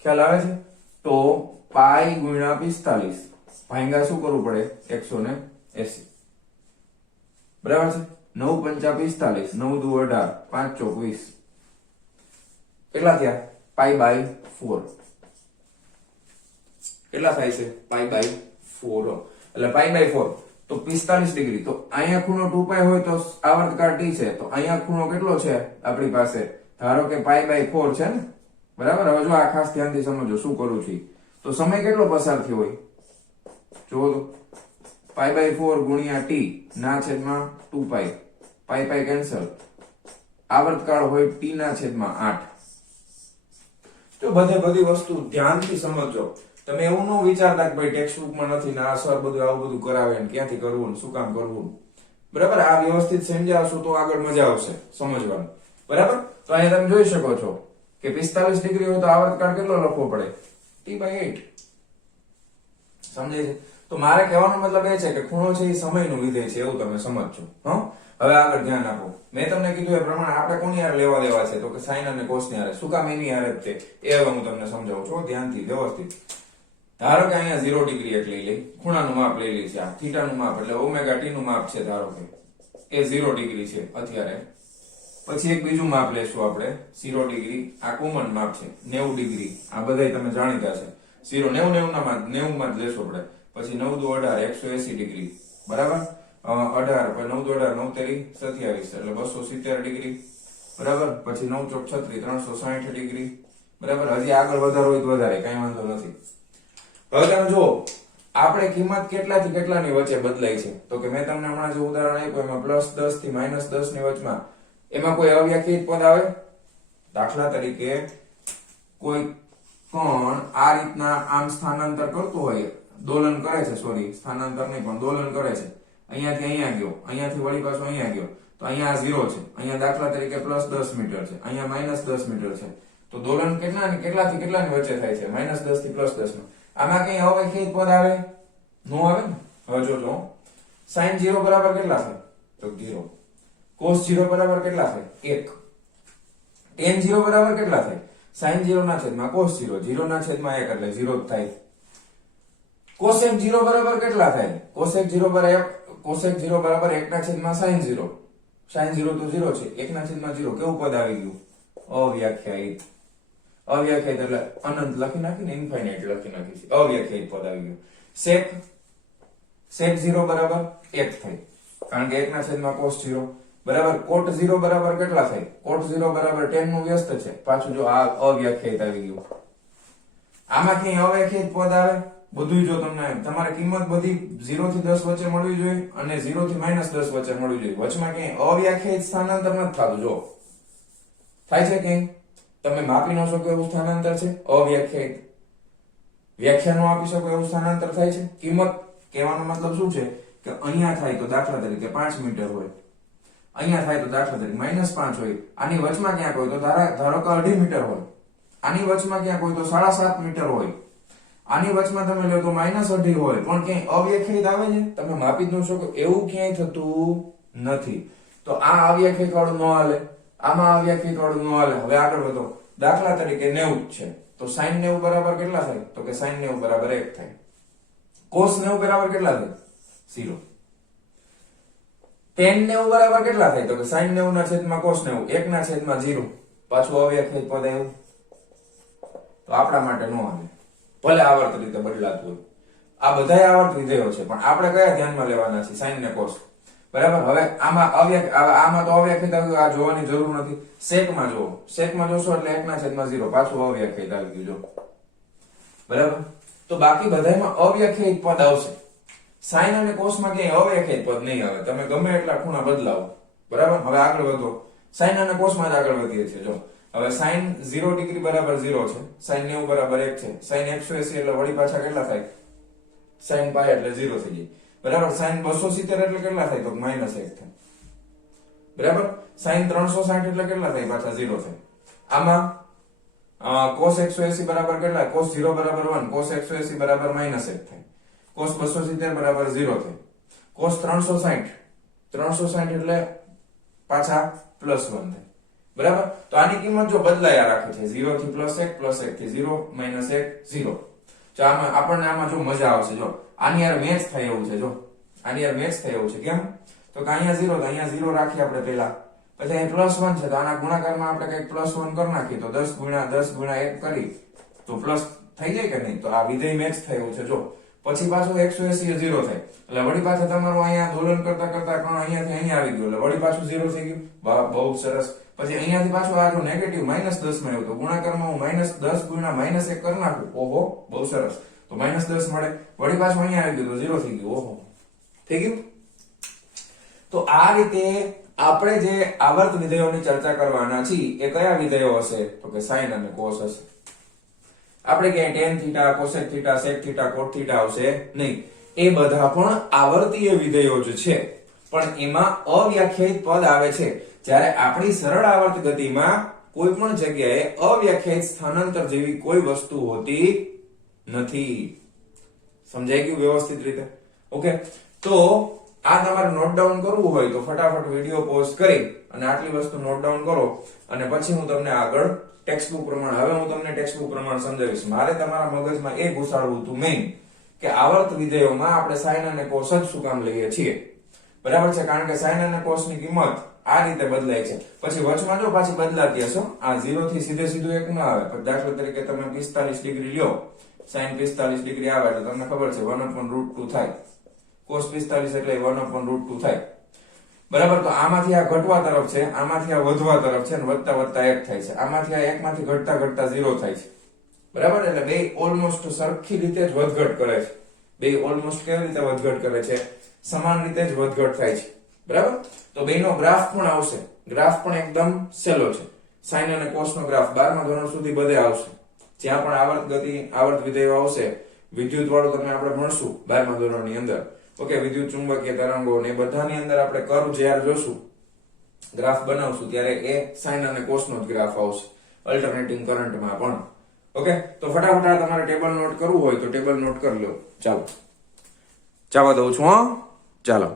ખ્યાલ આવે છે? તો પાઈ ગુણ્યા 45 ભાંગા શું કરવું પડે? 180. બરાબર છે? 9 પંચા 45, 9 દુ 18, 5 ચોક 20. કેટલા થયા? Pi by 4. કેટલા થાય છે? Pi by 4. એટલે પાઈ બાય 4 તો 45 ડિગ્રી. તો અહીંયા ખૂણો 2 પાઈ હોય તો આવર્તકાળ t છે. તો અહીંયા ખૂણો કેટલો છે આપણી પાસે? ધારો કે પાઈ બાય 4 છે ને. બરાબર? હવે જો આ ખાસ ધ્યાનથી સમજો શું કરું છું. તો સમય કેટલો પસાર થયો હોય? જુઓ તો પાઈ બાય 4 ગુણ્યા t ના છેદમાં 2 પાઈ. પાઈ પાઈ કેન્સલ. આવર્તકાળ હોય t ના છેદમાં 8. તો બધી વસ્તુ ધ્યાનથી સમજો. તમે એવું ન વિચારતા કે ભાઈ ટેક્સ્ટ બુકમાં નથી ને આ સર બધું આવું બધું કરાવે ને ક્યાંથી કરવું ને શું કામ કરવું. બરાબર? આ વ્યવસ્થિત સમજાવશો તો આગળ મજા આવશે સમજવાનું. બરાબર? તો અહીંયા તમે જોઈ શકો છો કે 45 ડિગ્રી હોય તો આવર્તકાળ કેટલો લખવો પડે? t/8. સમજાય છે? તો મારે કહેવાનો મતલબ એ છે કે ખૂણો છે એ સમયનું વિધેય છે એવું તમે સમજજો. હવે આગળ ધ્યાન આપો. મેં તમને કીધું એ પ્રમાણે આપણે કોની હારે લેવા દેવા છે? તો કે સાઈન અને કોસ ની હારે. શું કામ એની હારે જ તે? એ હવે હું તમને સમજાવું છું ધ્યાનથી વ્યવસ્થિત. ધારો કે અહીંયા 0 ડિગ્રી એક લઈ લઈ, ખૂણાનું માપ લઈ લઈ છે. આ થીટાનું માપ એટલે ઓમેગા t નું માપ છે. ધારો કે એ 0 ડિગ્રી છે અત્યારે. પછી એક બીજું માપ લેશું આપણે 0 ડિગ્રી. આ કોમન માપ છે 90 ડિગ્રી. આ બધાય તમે જાણીતા છે. 0 90 ના માપ 90 માં જ લેશું આપણે. પછી 9 દુ 18 180 ડિગ્રી. બરાબર? 18 પછી 9 દુ 18 9 તેરી 27 એટલે 270 ડિગ્રી. બરાબર? પછી 9 ચોક 36 360 ડિગ્રી. બરાબર? હજી આગળ વધારો હોય તો વધારે કઈ વાંધો નથી. હવે તમે જુઓ આપણે કિંમત કેટલાથી કેટલાની વચ્ચે બદલાય છે? તો કે મેં તમને હમણાં જે ઉદાહરણ આપ્યું એમાં +10 થી -10 ની વચમાં એમાં કોઈ અવ્યાખ્યાયિત પદ આવે? દાખલા તરીકે કોઈ કણ આ રીતના આમ સ્થાનાંતર કરતું હોય, દોલન કરે છે, સ્થાનાંતર નહીં પણ દોલન કરે છે. અહીંયાથી અહીંયા ગયો, અહીંયાથી વળી પાછો અહીંયા ગયો, તો અહીંયા 0 છે. અહીંયા દાખલા તરીકે +10 મીટર છે, અહીંયા -10 મીટર છે. તો દોલન કેટલાથી કેટલાની વચ્ચે થાય છે? -10 થી +10 માં. આમાં કઈ અવ્યાખ્યાયિત પદ આવે? નો આવે ને. હવે જોજો sin 0 બરાબર કેટલા થાય? તો 0. cos 0 બરાબર કેટલા થાય? 1. tan 0 બરાબર કેટલા થાય? sin 0 ના છેદમાં cos 0. 0 ના છેદમાં 1 એટલે 0 જ થાય. cosec 0 બરાબર કેટલા થાય? cosec 0 બરાબર 1 ના છેદમાં sin 0. sin 0 તો 0 છે. 1 ના છેદમાં 0. કેવું પદ આવી ગયું? અવ્યાખ્યાયિત. અવ્યાખ્યાયિત એટલે અનંત લખી નાખીને ઇન્ફાઇનાઇટ લખી નાખી. અવ્યાખ્યાયિત પદ આવી ગયું. sec 0 બરાબર 1 થાય. કારણ કે 1 ના છેદમાં cos 0 બરાબર. cot 0 બરાબર કેટલા થાય? cot 0 બરાબર tan નું વ્યસ્ત છે. પાછું જો આ અવ્યાખ્યાયિત આવી ગયું. આમાં ક્યાંય અવ્યાખ્યાયિત પદ આવે? બધું જો તમને તમારે કિંમત બધી 0 થી 10 વચ્ચે મળવી જોઈએ અને 0 થી -10 વચ્ચે મળવી જોઈએ. વચમાં ક્યાંય અવ્યાખ્યાયિત સ્થાનાંતર નથી થતું. જો થાય છે ક્યાંય? તમે માપી ન શકો એવું સ્થાનાંતર છે અવ્યાખ્યાયિત. વ્યાખ્યા ન આપી શકો એવું સ્થાનાંતર થાય છે. કિંમત કહેવાનો મતલબ શું છે કે અહીંયા થાય તો દાખલા તરીકે 5 મીટર હોય, અહીંયા થાય તો દાખલા તરીકે -5 હોય, આની વચમાં ક્યાંક હોય તો ધારો કે 2.5 મીટર હોય. આની વચમાં ક્યાંક હોય તો 7.5 મીટર હોય, આની વચમાં તમે લો તો -2.5 હોય, પણ ક્યાંય અવ્યાખ્યાયિત આવે છે, તમે માપી જ ન શકો એવું ક્યાંય થતું નથી. તો આ અવ્યાખ્યાયિત વાળું ન હાલે, આમાં અવ્યાખ્યાયિત વાળું ન હાલે. હવે આગળ વધો. દાખલા તરીકે 90 છે, તો sin 90 બરાબર કેટલા થાય? તો કે sin 90 બરાબર 1 થાય. cos 90 બરાબર કેટલા થાય? 0. tan 90 બરાબર કેટલા થાય? તો કે sin 90 ના છેદમાં cos 90, 1 ના છેદમાં 0. પાછું અવ્યાખ્યાયિત પદ આવ્યું, તો આપણા માટે નો હાલે, ભલે આવર્ત રીતે બદલાતું હોય. આ બધાય આવર્ત વિધેયો છે, પણ આપણે કયા ધ્યાનમાં લેવાના છે? sin ને cos. બરાબર. હવે આમાં આમાં તો અવ્યાખ્યાયિત આવ્યું, આ જોવાની જરૂર નથી. સેકમાં જોવો, સેકમાં જોશો એટલે 1 ના છેદમાં 0, પાછું અવ્યાખ્યાયિત આવી ગયું. જો બરાબર. તો બાકી બધાયમાં અવ્યાખ્યાયિત પદ આવશે. sin અને cos માં ક્યાંય અવ્યાખ્યાયિત પદ નહીં આવે, તમે ગમે એટલા ખૂણા બદલાવો. બરાબર. હવે આગળ વધો. sin અને cos માં જ આગળ વધીએ છીએ. જો હવે sin 0 ડિગ્રી બરાબર 0 છે, sin 90 બરાબર 1 છે, sin 180 એટલે વળી પાછા કેટલા થાય? sin π એટલે 0 થઈ જાય. બરાબર. sin 270 એટલે કેટલા થાય? તો -1 થાય. બરાબર. sin 360 એટલે કેટલા થાય? પાછા 0 થાય. આમાં cos 180 બરાબર કેટલા? cos 0 બરાબર 1, cos 180 બરાબર -1 થાય. cos 270 બરાબર 0 થાય. cos 360 એટલે પાછા +1 થાય. બરાબર. તો આની કિંમત જો બદલાયા રાખે છે, 0 થી +1, +1 થી 0, -1, 0. તો આમાં આપણને આમાં જો મજા આવશે. જો આની યાર મેચ થાય એવું છે. જો આની યાર મેચ થાય એવું છે. કેમ? તો કે અહીંયા 0, તો અહીંયા 0 રાખી આપણે પહેલા, પછી અહીં +1 છે, તો આના ગુણાકારમાં આપણે કંઈક +1 કરી નાખીએ, તો 10 ગુણ્યા 1 કરી તો પ્લસ થઈ જાય કે નહીં? તો આ વિધેય મેચ થાય એવું છે. જો પછી પાછું 180 એ 0 થાય, એટલે વળી પાછા તમારું અહીંયા દોલન કરતા કરતા કણ અહીંયાથી અહીંયા આવી ગયું, એટલે વળી પાછું 0 થઈ ગયું. વાહ, બહુ સરસ. પછી અહીંયાથી પાછું આ જો નેગેટિવ -10 માં આવ્યું, તો ગુણાકારમાં હું -10 ગુણ્યા -1 કરી નાખું. ઓહો, બહુ સરસ. તો -10 મળે. વળી પાછું અહીંયા આવી ગયું, તો 0 થઈ ગયું. ઓહો, થઈ ગયું. તો આ રીતે આપણે જે આવર્ત વિધેયોની ચર્ચા કરવાના છીએ એ કયા વિધેયો હશે? તો કે sin અને cos હશે. આપણે ક્યાંય tan theta, cosec theta, sec theta, cot theta આવશે નહીં. એ બધા પણ આવર્તીય વિધેયો જ છે, પણ એમાં અવ્યાખ્યાયિત પદ આવે છે. જ્યારે આપણી સરળ આવર્ત ગતિમાં કોઈ પણ જગ્યાએ અવ્યાખ્યાયિત સ્થાનાંતર જેવી કોઈ વસ્તુ હોતી નથી. સમજાઈ ગયું વ્યવસ્થિત રીતે? ઓકે. તો આ તમારે નોટ ડાઉન કરવું હોય તો ફટાફટ વિડિયો પોઝ કરી અને આટલી વસ્તુ નોટ ડાઉન કરો, અને પછી હું તમને આગળ ટેક્સ્ટબુક પ્રમાણે, હવે હું તમને ટેક્સ્ટબુક પ્રમાણે સમજાવીશ. મારે તમારા મગજમાં એ ઘુસાડવું હતું મેઇન, કે આવર્ત વિધેયોમાં આપણે sin અને cos જ શું કામ લઈએ છીએ? બરાબર છે. કારણ કે sin અને cos ની કિંમત આ રીતે બદલાય છે. પછી વચમાં જો પાછી બદલાતી હશે, આ 0 થી સીધું 1 ના આવે. પણ દાખલા તરીકે તમે 45 ડિગ્રી લ્યો, sin 45 ડિગ્રી આવે એટલે તમને ખબર છે 1/√2 થાય. cos 45 એટલે 1/√2 થાય. બરાબર. તો આમાંથી આ ઘટવા તરફ છે, આમાંથી આ વધવા તરફ છે, અને વધતા વધતા 1 થાય છે. આમાંથી આ 1 માંથી ઘટતા ઘટતા 0 થાય છે. બરાબર. એટલે બે ઓલમોસ્ટ સરખી રીતે જ વધઘટ કરે છે. બે ઓલમોસ્ટ કેવી રીતે વધઘટ કરે છે? સમાન રીતે જ વધઘટ થાય છે. બરાબર. તો બેનો ગ્રાફ પણ આવશે. ગ્રાફ પણ એકદમ સહેલો છે. sin અને cos નો ગ્રાફ 12મા ધોરણ સુધી બધે આવશે. જ્યાં પણ આવર્ત ગતિ, આવર્ત વિધેયો આવશે, વિદ્યુત વાળું તમે આપણે ભણશું 12મા ધોરણની અંદર. ઓકે. વિદ્યુત ચુંબકીય તરંગો ને બધાની અંદર આપણે કર્વ જ્યારે જોશું, ગ્રાફ બનાવશું, ત્યારે એ sin અને cos નો જ ગ્રાફ આવશે અલ્ટરનેટિંગ કરંટમાં પણ. ઓકે. તો ફટાફટ આ તમારે ટેબલ નોટ કરવું હોય તો ટેબલ નોટ કરી લો. ચાલો ચાવા દઉં છું. હા, ચાલો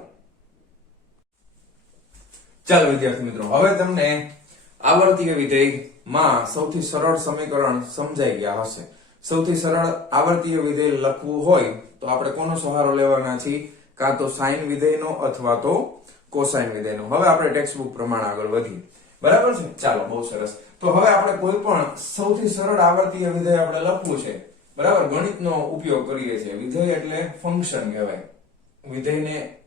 ચાલો વિદ્યાર્થી મિત્રો, હવે તમને આવર્તીય વિધેયમાં સૌથી સરળ સમીકરણ સમજાઈ ગયા હશે. સૌથી સરળ આવર્તીય વિધેય લખવું હોય તો આપણે કોનો સહારો લેવાના છીએ? કાં તો સાઇન વિધેયનો અથવા તો કોસાઇન વિધેયનો. હવે આપણે ટેક્સ્ટબુક પ્રમાણે આગળ વધીએ. બરાબર છે. ચાલો, બહુ સરસ. તો હવે આપણે કોઈ પણ સૌથી સરળ આવર્તીય વિધેય આપણે લખવું છે. બરાબર. ગણિતનો ઉપયોગ કરીએ છીએ. વિધેય એટલે ફંક્શન કહેવાય. વિધેયને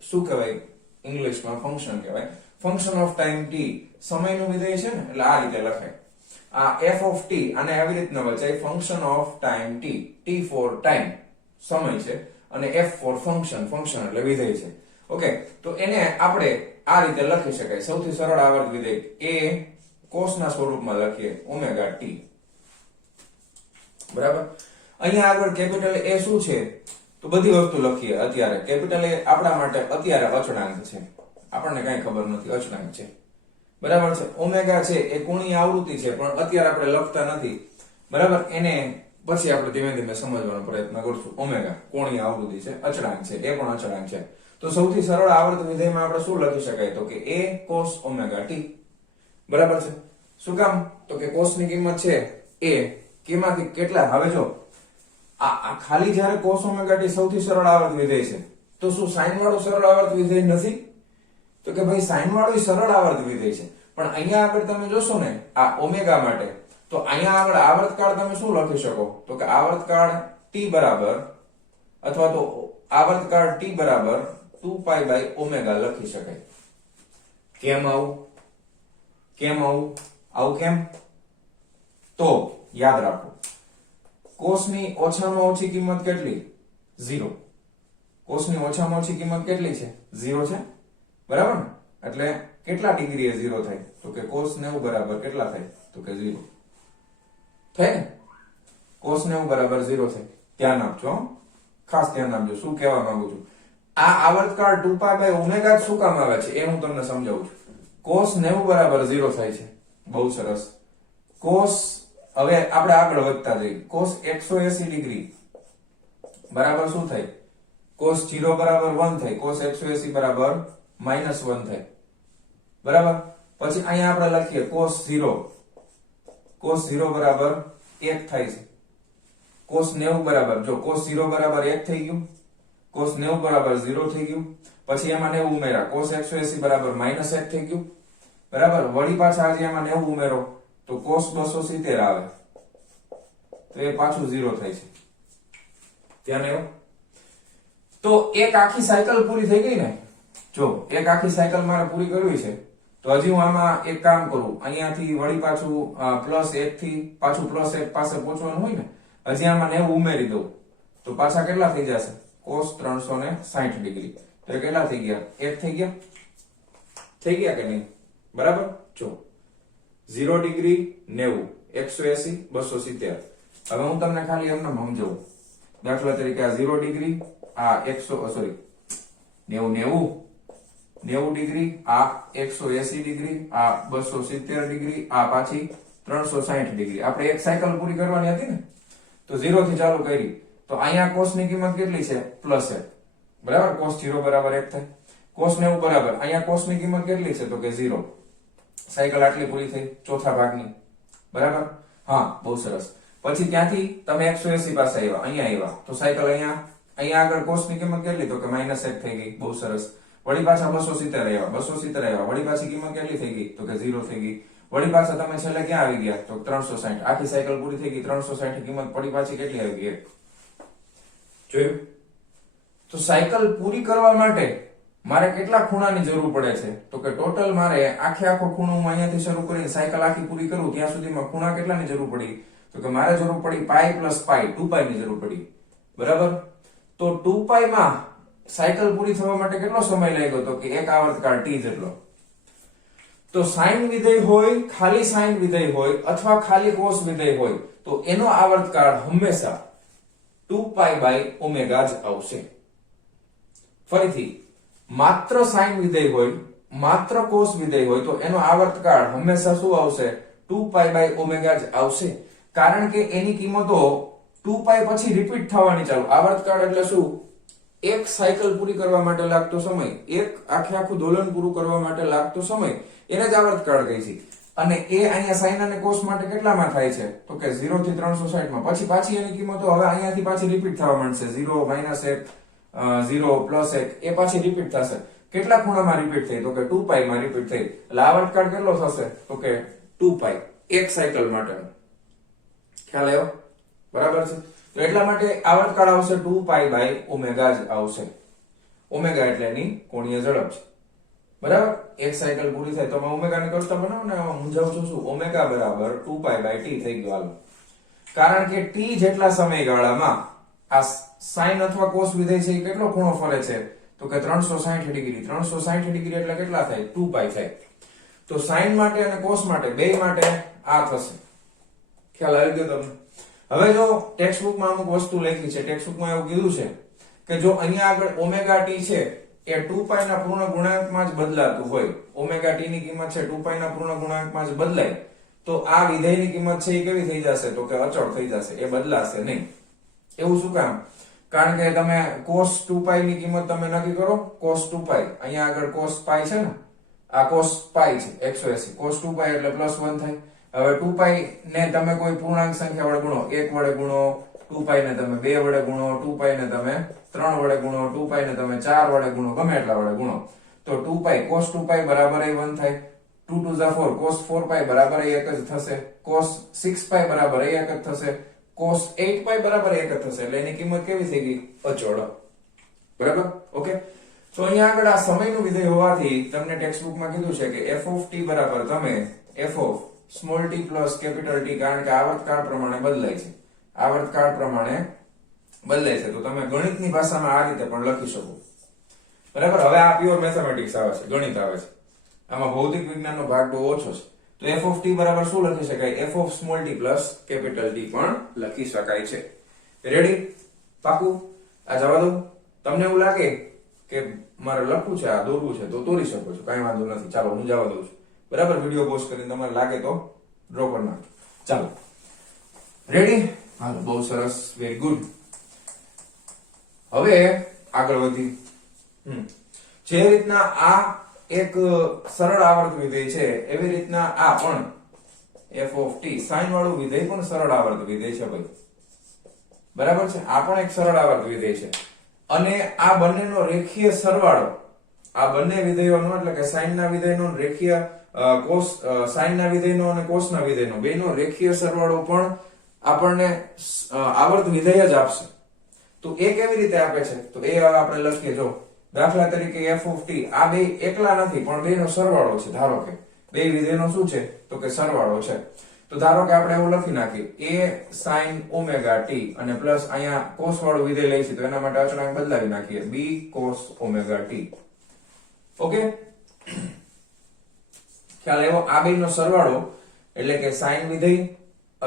શું કહેવાય? ઇંગ્લિશમાં ફંક્શન કહેવાય. ફંક્શન ઓફ ટાઈમ t, સમયનું વિધેય છે ને, એટલે આ રીતે લખાય. આ f ઓફ t અને આવી રીતના વચાય. Function of time t, t for time સમય છે, અને f ફોર ફંક્શન, ફંક્શન એટલે વિધેય છે. ઓકે. તો એને આપણે આ રીતે લખી શકાય. સૌથી સરળ આવર્ત વિધેય એ cos ના સ્વરૂપમાં લખીએ, ઓમેગા t. બરાબર. અહીંયા આગળ કેપિટલ A શું છે? તો બધી વસ્તુ લખીએ. અત્યારે કેપિટલ A આપણા માટે અત્યારે અચળાંક છે, આપણને કઈ ખબર નથી, અચળાંક છે. બરાબર છે. ઓમેગા છે એ કોણીય આવૃત્તિ છે, પણ અત્યારે આપણે લખતા નથી. બરાબર, એને પછી આપણે ધીમે ધીમે સમજવાનો પ્રયત્ન કરશું. ઓમેગા કોણીય આવૃત્તિ છે, અચળાંક છે, એ પણ અચળાંક છે. તો સૌથી સરળ આવર્ત વિધેયમાં આપણે શું લખી શકાય? તો કે a cos ઓમેગા t. બરાબર છે. શું કામ? તો કે cos ની કિંમત છે a, કેમાંથી કેટલા? હવે જો આ ખાલી જ્યારે cos ઓમેગા t સૌથી સરળ આવર્ત વિધેય છે, તો શું sin વાળું સરળ આવર્ત વિધેય નથી? તો કે ભાઈ sin વાળું સરળ આવર્ત વિધેય છે, પણ અહીંયા આગળ તમે જોશો ને આ ઓમેગા માટે, તો અહીંયા આગળ આવર્તકાળ તમે શું લખી શકો? તો કે આવર્તકાળ t બરાબર, અથવા તો આવર્તકાળ t બરાબર 2π/ઓમેગા લખી શકાય. કેમ આવું? આવું કેમ? તો યાદ રાખો, cos ની ઓછામાં ઓછી કિંમત કેટલી? 0. cos ની ઓછામાં ઓછી કિંમત કેટલી છે? 0 છે. બરાબર ને? એટલે કેટલા ડિગ્રીએ 0 થાય? તો કે cos 90 બરાબર કેટલા થાય? તો કે 0 થાય ને? cos 90 બરાબર 0 થાય. ધ્યાન આપજો, ખાસ ધ્યાન આપજો શું કહેવા માંગુ છું. આ આવર્તકાળ 2π/ઓમેગા શું કામ આવે છે એ હું તમને સમજાવું છું. cos 90 બરાબર 0 થાય છે. બહુ સરસ. cos, હવે આપણે આગળ વધતા જઈએ. cos 180 ડિગ્રી બરાબર શું થાય? cos 0 બરાબર 1 થાય. cos 180 બરાબર -1 થાય. બરાબર. પછી અહીંયા આપણે લખીએ cos 0 બરાબર 1 થાય છે. cos 90 બરાબર, જો cos 0 બરાબર 1 થઈ ગયું, cos 90 બરાબર 0 થઈ ગયું, પછી એમાં 90 ઉમેરા, cos 180 બરાબર -1 થઈ ગયું. બરાબર. વળી પાછા આજે એમાં 90 ઉમેરો તો cos 270 આવે, તો એ પાછું 0 થાય છે. ધ્યાન આવ્યું? તો એક આખી સાયકલ પૂરી થઈ ગઈ ને. જો એક આખી સાયકલ મારે પૂરી કરવી છે, તો હજી હું આમાં એક કામ કરું, અહીંયાથી વળી પાછું +1 થી પાછું +1 પાસે પહોંચવાનું હોય ને, હજી આમાં 90 ઉમેરી દઉં તો પાછા કેટલા થઈ જશે? cos 360 degree. તો એ કેટલા થઈ ગયા? 1 થઈ ગયા. થઈ ગયા કે નહીં? બરાબર. જો 0 ડિગ્રી 90 180 270. હવે હું તમને ખાલી એમને સમજાવું. દાખલા તરીકે આ 0 ડિગ્રી, આ 90 ડિગ્રી, આ 180 ડિગ્રી, આ 270 ડિગ્રી, આ પાછી 360 ડિગ્રી. આપણે એક સાયકલ પૂરી કરવાની હતી ને, તો 0 થી ચાલુ કરી. તો અહીંયા cos ની કિંમત કેટલી છે? +1. બરાબર. cos 0 બરાબર 1 થાય. cos 90 બરાબર, અહીંયા cos ની કિંમત કેટલી છે? તો કે 0. સાયકલ આટલી પૂરી થઈ, ચોથા ભાગની. બરાબર. હા, બહુ સરસ. પછી ત્યાંથી તમે 180 પાસે આવ્યા, અહીંયા આવ્યા, તો સાયકલ અહીંયા આગળ cos ની કિંમત કેટલી? તો કે -1 થઈ ગઈ. બહુ સરસ. વળી પાછા 270 આવ્યા, વળી પાછી કિંમત કેટલી થઈ ગઈ? તો કે 0 થઈ ગઈ. વળી પાછા તમે છેલ્લે ક્યાં આવી ગયા? તો 360. આખી સાયકલ પૂરી થઈ ગઈ, 360 ની કિંમત પડી પાછી કેટલી આવી ગઈ? જોયું? તો સાયકલ પૂરી કરવા માટે મારે કેટલા ખૂણાની જરૂર પડે છે? તો કે ટોટલ મારે આખો ખૂણો હું અહીંયાથી શરૂ કરીને સાયકલ આખી પૂરી કરું ત્યાં સુધીમાં ખૂણા કેટલાની જરૂર પડી? તો કે મારે જરૂર પડી π + π, 2π ની જરૂર પડી. બરાબર. તો 2π માં સાયકલ પૂરી થવા માટે કેટલો સમય લાગ્યો? તો કે એક આવર્તકાળ t જેટલો. તો sin વિધેય હોય, ખાલી sin વિધેય હોય, અથવા ખાલી cos વિધેય હોય, તો એનો આવર્તકાળ હંમેશા 2π/ઓમેગા જ આવશે. ફરીથી, માત્ર sin વિધેય હોય, માત્ર cos વિધેય હોય, તો એનો આવર્તકાળ હંમેશા શું આવશે? 2π/ઓમેગા જ આવશે. કારણ કે એની કિંમતો 2π પછી રિપીટ થવાની ચાલુ. આવર્તકાળ એટલે શું? એક સાયકલ પૂરી કરવા માટે લાગતો સમય, એક આખું દોલન પૂરું કરવા માટે લાગતો સમય, એને જ આવર્તકાળ કહે છે. અને એ અહીંયા sin અને cos માટે કેટલામાં થાય છે? તો કે 0 થી 360 માં. પછી પાછી એની કિંમતો હવે અહીંયાથી પાછી રિપીટ થવા માંડશે. 0 -1 0 +1 એ પાછી રિપીટ થશે. કેટલા ખૂણામાં રિપીટ થઈ? તો કે 2π માં રિપીટ થઈ. એટલે આવર્તકાળ કેટલો થશે? તો કે 2π એક સાયકલ માટેનો. ખ્યાલ આવ્યો? બરાબર છે. તો એટલા માટે આવર્તકાળ આવશે 2π/ઓમેગા જ આવશે. ઓમેગા એટલે એની કોણીય ઝડપ છે. બરાબર. એક સાયકલ પૂરી થાય તો અમે ઓમેગા ની કરતા બનાવો ને, હું સમજાવું છું શું? ઓમેગા બરાબર 2π/t થઈ ગયો. હાલો, કારણ કે t જેટલા સમયગાળામાં આ sin અથવા cos વિધેય છે એ કેટલો ખૂણો ફરે છે? તો કે 360 ડિગ્રી. 360 ડિગ્રી એટલે કેટલા થાય? 2π થાય. તો sin માટે અને cos માટે બે માટે આ થશે. ખ્યાલ આવી ગયો તમને? હવે જો ટેક્સ્ટ બુકમાં અમુક વસ્તુ લખી છે, ટેક્સ્ટ બુકમાં એવું કીધું છે કે જો અહીંયા આગળ ઓમેગા t છે એ 2π ના પૂર્ણ ગુણાંકમાં જ બદલાતું હોય, ઓમેગા ટી ની કિંમત છે 2π ના પૂર્ણ ગુણાંકમાં જ બદલાય, તો આ વિધેયની કિંમત છે એ કેવી થઈ જશે? તો કે અચળ થઈ જશે, એ બદલાશે નહીં. એવું શું કામ? કારણ કે તમે cos 2π ની કિંમત તમે નક્કી કરો, cos 2π અહીંયા આગળ cos π છે ને, આ cos π છે 180, cos 2π એટલે +1 થાય. હવે 2π ને તમે કોઈ પૂર્ણાંક સંખ્યા વડે ગુણો, 1 વડે ગુણો, 2π ને તમે 2 વડે ગુણો, 2π ને તમે 3 વડે ગુણો, 2π ને તમે 4 વડે ગુણો, ગમે એટલા વડે ગુણો, તો 2π cos 2π બરાબર 1 થાય. 2 2 * 4 cos 4π બરાબર 1 જ થશે, cos 6π બરાબર 1 જ થશે, cos 8π બરાબર 1 જ થશે. એટલે એની કિંમત કેવી થઈ ગઈ? અચળ. બરાબર? ઓકે. તો અહીંયા આગળ આ સમયનું વિધેય હોવાથી તમને ટેક્સ્ટ બુકમાં કીધું છે કે f of t બરાબર તમે f of small t plus capital t, કારણ કે આવર્તકાળ પ્રમાણે બદલાય છે, આવર્તકાળ પ્રમાણે બદલાય છે, તો તમે ગણિતની ભાષામાં આ રીતે પણ લખી શકો. બરાબર? હવે આ પ્યોર મેથેમેટિક્સ આવે છે, ગણિત આવે છે, આમાં ભૌતિક વિજ્ઞાનનો ભાગ બહુ ઓછો છે. તો f of t બરાબર શું લખી શકાય? f of small t plus capital t પણ લખી શકાય છે. રેડી? પાકું? આ જવા દો. તમને એવું લાગે કે મારે લખવું છે, આ દોરવું છે, તો દોરી શકો છો, કાંઈ વાંધો નથી. ચાલો હું જવા દઉં છું. બરાબર? વિડીયો પોઝ કરીને તમારે લાગે તો ડ્રો કરી નાખો. ચાલો રેડી? હાલો, બહુ સરસ, વેરી ગુડ. હવે આગળ વધી. જે રીતના આ એક સરળ આવર્ત વિધેય છે, એવી રીતના આ પણ f of t sin વાળું વિધેય પણ સરળ આવર્ત વિધેય છે ભાઈ. બરાબર છે? આ પણ એક સરળ આવર્ત વિધેય છે, અને આ બંનેનો રેખીય સરવાળો, આ બંને વિધેયોનો એટલે કે sin ના વિધેયનો રેખીય cos sin ના વિધેયનો અને cos ના વિધેયનો બેનો રેખીય સરવાળો પણ આપણને આવર્ત વિધેય જ આપશે. તો એ કેવી રીતે આપે છે? તો એ હવે આપણે લખીએ. જો દાખલા તરીકે f of t, આ બે એકલા નથી પણ બેનો સરવાળો છે. ધારો કે બે વિધેયનો શું છે? તો કે સરવાળો છે. તો ધારો કે આપણે એવું લખી નાખીએ a sin omega t અને પ્લસ અહીંયા cos વાળું વિધેય લઈશું, તો એના માટે અચળાંક બદલાવી નાખીએ, b cos omega t. Okay? ખ્યાલ આવ્યો? આ બેનો સરવાળો એટલે કે sin વિધેય,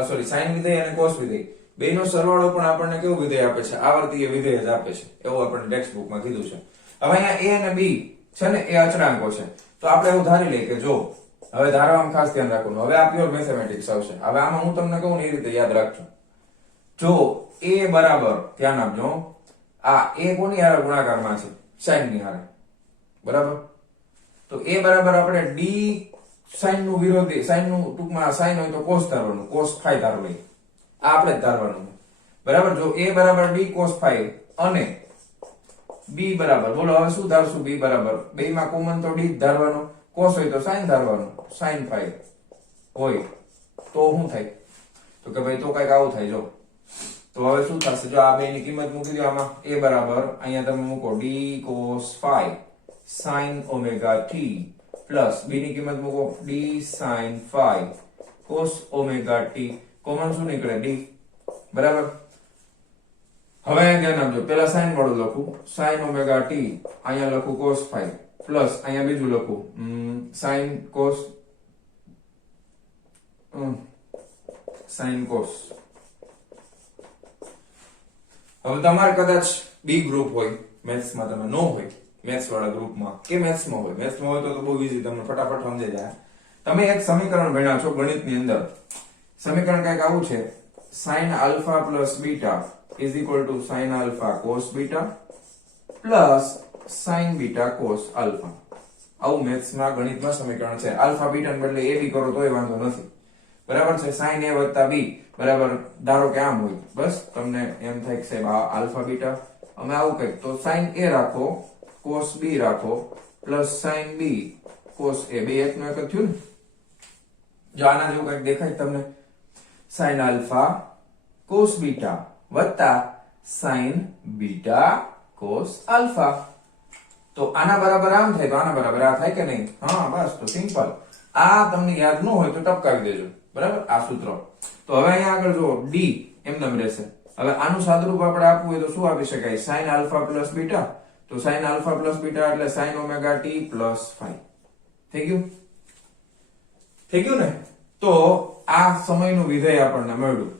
સોરી sin વિધેય અને cos વિધેય બેનો સરવાળો પણ આપણને કેવું વિધેય આપે છે? આવર્તીય વિધેય જ આપે છે, એવું આપણને ટેક્સ્ટ બુકમાં કીધું છે. હવે અહીંયા a અને b છે ને, એ અચળાંકો છે. તો આપણે એવું ધારી લઈએ કે જો, હવે ધારવામાં ખાસ ધ્યાન રાખવાનું, હવે આ પ્યોર મેથેમેટિક્સ આવશે. હવે આમાં હું તમને કહું ને એ રીતે યાદ રાખજો. જો a બરાબર, ધ્યાન આપજો, આ a કોની હારે ગુણાકારમાં છે? sin ની હારે. બરાબર? તો a બરાબર આપણે d sin નું વિરોધી, sin નું ટૂંકમાં sin હોય તો cos ધારવાનું, cos phi ધારવાનું, આ આપણે જ ધારવાનું. બરાબર? જો a બરાબર d cos phi અને b બરાબર, બોલો હવે શું ધારશું? b બરાબર, બેમાં કોમન તો d જ ધારવાનો, cos હોય તો sin ધારવાનું, sin phi હોય તો શું થાય? તો કે ભાઈ તો કઈક આવું થાય. જો તો હવે શું થશે? જો આ બેની કિંમત મૂકી દો આમાં, a બરાબર અહીંયા તમે મૂકો d cos phi sin omega t plus b ની કિંમત મૂકો d sin phi cos omega t, common શું નીકળે? d. બરાબર? હવે ધ્યાન આપજો, પેલા sin વાળું લખું, sin omega t, અહીંયા લખું cos phi પ્લસ અહીંયા બીજું લખું sin cos, sin cos. હવે તમારે કદાચ બી ગ્રુપ હોય, મેથ્સમાં તમે નો હોય, મેથ્સ વાળા ગ્રુપમાં કે મેથ્સમાં હોય, મેથ્સમાં હોય તો બહુ ઈઝી, તમને ફટાફટ સમજાઈ જાય. તમે એક સમીકરણ ભણ્યા છો ગણિતની અંદર, સમીકરણ કંઈક આવું છે, sin alpha plus beta is equal to sin alpha cos beta plus sin beta cos alpha. આવું મેથ્સમાં ગણિતમાં સમીકરણ છે. આલ્ફા બીટા ને બદલે a b કરો તોય વાંધો નથી. બરાબર છે? sin a વત્તા b બરાબર, ધારો કે આમ હોય, બસ તમને એમ થાય કે સાહેબ આ આલ્ફા બીટા, અમે આવું કંઈક, તો sin a રાખો, cos b રાખો, plus sin b cos a, બે એકનું એક જ થયું ને? જો આના જેવું કંઈક દેખાય તમને, sin alpha cos beta વત્તા sin beta cos alpha. તો આના બરાબર આમ થાય તો આના બરાબર આ થાય કે નહીં? હા, બસ. તો સિમ્પલ. આ તમને યાદ ન હોય તો ટપકાવી દેજો. બરાબર? આ સૂત્ર. તો હવે અહીંયા આગળ જો d એમનેમ રહેશે. હવે આનું સાદુરૂપ આપણે આપવું હોય તો શું આપી શકાય? sin alpha plus beta. તો sin alpha plus beta એટલે sin omega t plus phi. થઈ ગયું? થઈ ગયું ને? તો આ સમયનું વિધેય આપણને મળ્યું.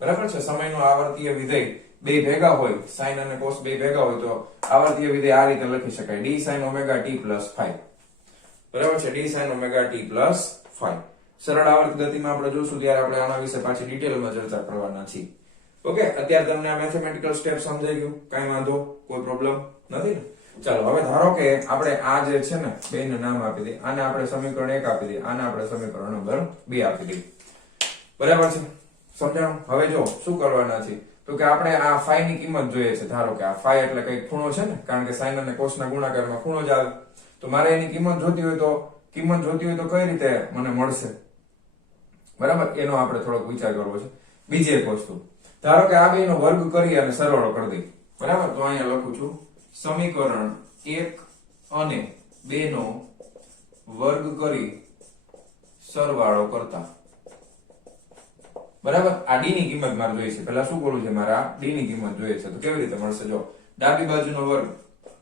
બરાબર છે? સમયનું આવર્તીય વિધેય બે ભેગા હોય, sin અને cos બે ભેગા હોય તો આવર્તીય વિધેય આ રીતે લખી શકાય, d sin omega t plus 5. બરાબર છે, d sin omega t plus 5. સરળ આવર્ત ગતિમાં આપણે જોશું ત્યારે આપણે આના વિશે પાછી ડિટેલમાં ચર્ચા કરવાના છીએ. ઓકે, અત્યારે તમને આ મેથેમેટિકલ સ્ટેપ સમજાઈ ગયું? કાઈ વાંધો, કોઈ પ્રોબ્લેમ નથી ને? ચાલો હવે ધારો કે આપણે આ જે છે ને બેને નામ આપી દઈએ, આને આપણે સમીકરણ 1 આપી દઈએ, આને આપણે સમીકરણ નંબર 2 આપી દઈએ. બરાબર છે, સમજાણું? હવે જો શું કરવાના છે તો કે આપણે આ phi ની કિંમત જોઈએ છે. ધારો કે આ phi એટલે કઈ ખૂણો છે ને, કારણ કે sin અને cos ના ગુણાકારમાં ખૂણો જ આવે, તો મારે એની કિંમત જોતી હોય તો કઈ રીતે મને મળશે? બરાબર, એનો આપણે થોડોક વિચાર કરવો છે. બીજી એક વસ્તુ, ધારો કે આ બેનો વર્ગ કરી અને સરવાળો કરી દઈએ. બરાબર, તો અહીંયા લખું છું સમીકરણ 1 અને 2 નો વર્ગ કરી સરવાળો કરતા. બરાબર, આ d ની કિંમત મારે જોઈએ છે. પહેલા શું કરવું છે? મારે આ d ની કિંમત જોઈએ છે. તો કેવી રીતે મળશે? જો ડાબી બાજુનો વર્ગ,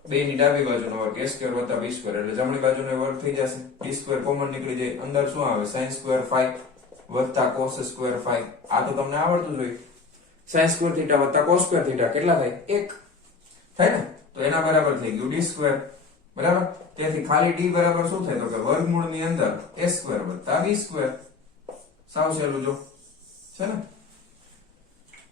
2 ની ડાબી બાજુનો વર્ગ a સ્ક્વેર વત્તા b સ્ક્વેર, એટલે જમણી બાજુનો વર્ગ થઈ જશે. d સ્ક્વેર કોમન નીકળી જાય, અંદર શું આવે? sin સ્ક્વેર 5 વત્તા cos સ્ક્વેર 5. આ તો તમને આવડતું જ હોય. sin સ્ક્વેર થીટા વત્તા cos સ્ક્વેર થીટા કેટલા થાય? 1 થાય ને? તો એના બરાબર થઈ ગયું d સ્ક્વેર. બરાબર, તેથી ખાલી d બરાબર શું થાય? તો કે વર્ગમૂળ ની અંદર a સ્ક્વેર વત્તા b સ્ક્વેર. સાવ સહેલું જો છે ને.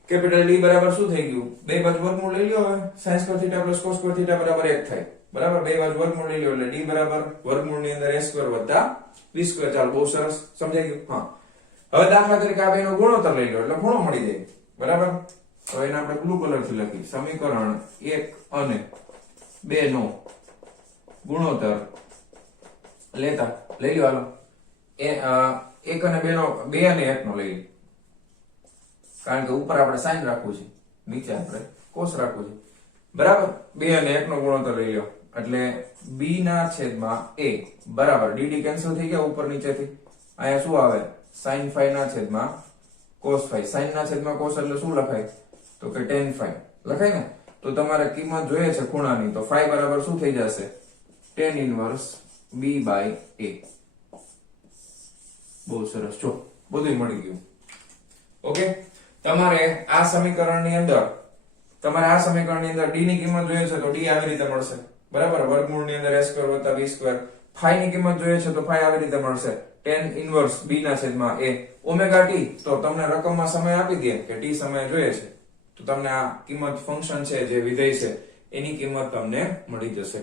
કેપિટલ D બરાબર શું થઈ ગયું? બે બાજુ વર્ગમૂળ લઈ લ્યો. હવે sin square theta plus cos square theta બરાબર 1 થાય. બરાબર, બે બાજુ વર્ગમૂળ લઈ લ્યો એટલે D બરાબર વર્ગમૂળ ની અંદર a સ્ક્વેર વત્તા b સ્ક્વેર. ચાલો, બહુ સરસ, સમજાઈ ગયું? હા, હવે દાખલા તરીકે આ બેનો ગુણોત્તર લઈ લો એટલે ખૂણો મળી જાય. બરાબર, તો એને આપણે બ્લુ કલર થી લખી, સમીકરણ 1 અને 2 નો ગુણોત્તર લેતા લઈ લો. હાલો, 1 અને 2 નો 2 અને 1 નો લઈ, કારણ કે ઉપર આપણે sin રાખવું છે, નીચે આપણે cos રાખવું છે. બરાબર, 2 અને 1 નો ગુણોત્તર લઈ લો એટલે b ના છેદમાં a બરાબર dd કેન્સલ થઈ ગયા ઉપર નીચેથી. અહીંયા શું આવે? sin phi ના છેદમાં cos phi. sin ના છેદમાં cos એટલે શું લખાય? તો કે tan phi લખાય ને? તો તમારે કિંમત જોઈએ છે ખૂણાની, તો phi બરાબર શું થઈ જશે? tan inverse b by a. બહુ સરસ, જો બધું મળી ગયું. ઓકે, તમારે આ સમીકરણની અંદર d ની કિંમત જોઈએ છે તો d આવી રીતે મળશે. બરાબર, વર્ગમૂળ ની અંદર a સ્ક્વેર વત્તા b સ્ક્વેર. phi ની કિંમત જોઈએ છે તો phi આવી રીતે મળશે, tan ઇન્વર્સ b ના છેદમાં a. ઓમેગા t તો તમને રકમમાં સમય આપી દે કે t સમય જોઈએ છે, તો તમને આ કિંમત ફંક્શન છે જે વિધેય છે એની કિંમત તમને મળી જશે.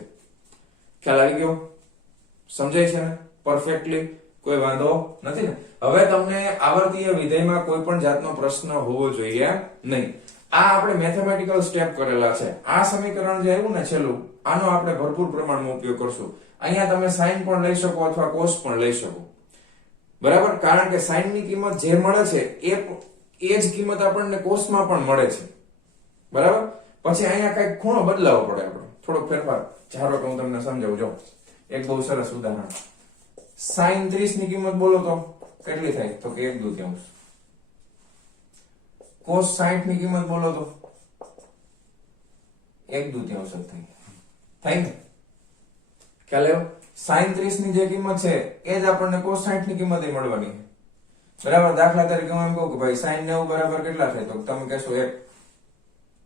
ખ્યાલ આવી ગયો? સમજાય છે ને પરફેક્ટલી? કોઈ વાંધો નથી ને? હવે તમને આવર્તીય વિધેયમાં કોઈ પણ જાતનો પ્રશ્ન હોવો જોઈએ નહીં. આ આપણે મેથેમેટિકલ સ્ટેપ કરેલા છે. આ સમીકરણ જે આવ્યું ને છેલ્લું, આનો આપણે ભરપૂર પ્રમાણમાં ઉપયોગ કરશું. અહીંયા તમે sin પણ લઈ શકો અથવા cos પણ લઈ શકો. બરાબર, કારણ કે sin ની કિંમત જે મળે છે એ જ કિંમત આપણને cos માં પણ મળે છે. બરાબર, પછી અહીંયા કઈક ખૂણો બદલાવવો પડે, આપણે થોડોક ફેરફાર. ધારો કે હું તમને સમજાવું. જો એક બહુ સરસ ઉદાહરણ, sin 30 ની કિંમત બોલો તો કેટલી થાય? તો કે 1/2. cos 60 ની કિંમત બોલો તો 1/2 થાય ને? ખ્યાલ આવ્યો? sin 30 ની જે કિંમત છે એ જ આપણને cos 60 ની કિંમત મળવાની છે. બરાબર, દાખલા તરીકે હું એમ કહું કે ભાઈ sin 90 બરાબર કેટલા થાય? તો તમે કહેશો 1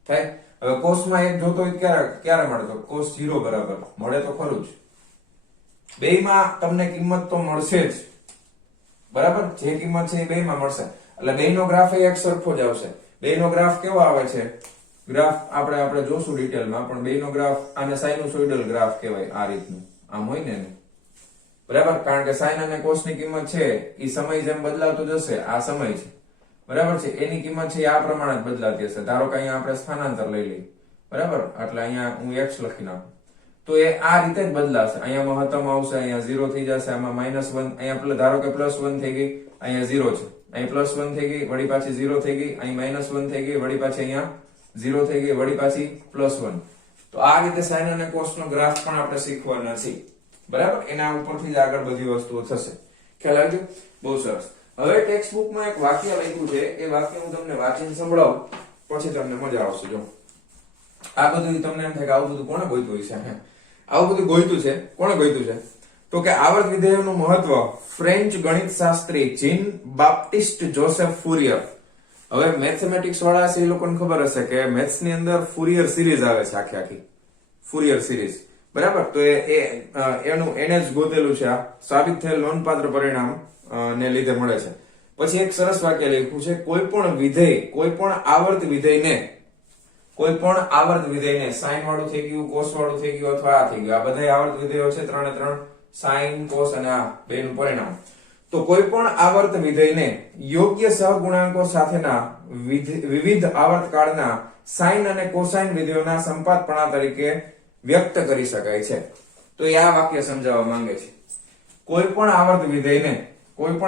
થાય. હવે cos માં 1 જોતો હોય ક્યારે મળે? તો cos 0 બરાબર મળે તો ખરું જ. બેયમાં તમને કિંમત તો મળશે જ. બરાબર, જે કિંમત છે એ બેયમાં મળશે. એટલે બેયનો ગ્રાફ એક સરખો જ આવશે. બેયનો ગ્રાફ કેવો આવે છે? ગ્રાફ આપણે જોશું ડિટેલમાં, પણ બેયનો ગ્રાફ આને સાઇનોસોઇડલ ગ્રાફ કહેવાય. આ રીતનું આમ હોય ને, બરાબર, કારણ કે sin અને cos ની કિંમત છે એ સમય જેમ બદલાતો જશે, આ સમય છે બરાબર છે એની કિંમત છે આ પ્રમાણે જ બદલાતી હશે. ધારો કે અહીંયા આપણે સ્થાનાંતર લઈ લઈએ. બરાબર, એટલે અહીંયા હું x લખી નાખું તો એ આ રીતે જ બદલાશે. અહીંયા મહત્તમ આવશે, અહીંયા 0 થઈ જશે, આમાં -1, અહીંયા ધારો કે +1 થઈ ગઈ, અહીંયા 0 છે, અહીં +1 થઈ ગઈ, વળી પાછી 0 થઈ ગઈ, અહીં -1 થઈ ગઈ, વળી પાછી અહીંયા 0 થઈ ગઈ, વળી પાછી +1. તો આ રીતે sin અને cos નો ગ્રાફ પણ આપણે શીખવાના છે. બરાબર, એના ઉપરથી જ આગળ બધી વસ્તુઓ થશે. ખ્યાલ આવી ગયો? બહુ સરસ. હવે ટેક્સ્ટ બુકમાં એક વાક્ય લખ્યું છે, એ વાક્ય હું તમને વાંચીને સંભળાવું, પછી તમને મજા આવશે. જો આ બધું તમને એમ થાય કે આવું બધું કોણે ગોઈતું છે? આવું બધું ગોઈતું છે, કોણે ગોઈતું છે? તો કે આવર્ત વિધેયોનું મહત્વ ફ્રેન્ચ ગણિતશાસ્ત્રી જીન બાપ્ટિસ્ટ જોસેફ ફુરિયર હવે મેથેમેટિક્સ વાળા છે એ લોકોને ખબર હશે કે મેથ્સ ની અંદર ફુરિયર સિરીઝ આવે છે આખી ફુરિયર સિરીઝ, બરાબર? તો એને જ ગોતેલું છે. આ સાબિત થયેલ નોંધપાત્ર પરિણામ ને લીધે મળે છે. પછી એક સરસ વાક્ય લખ્યું છે, કોઈ પણ આવર્ત વિધેયને સાઇન વાળું થઈ ગયું, કોસ વાળું થઈ ગયું અથવા આ થઈ ગયું, આ બધા આવર્ત વિધેયો છે, ત્રણે ત્રણ સાઇન, કોસ અને આ બેનું પરિણામ. તો કોઈ પણ આવર્ત વિધેયને યોગ્ય સહગુણાંકો સાથેના વિવિધ આવર્ત કાળના સાઇન અને કોસાઇન વિધેયોના સંપાતપણા તરીકે વ્યક્ત કરી શકાય છે. તો એ આ વાક્ય સમજાવવા માંગે છે. કોઈ પણ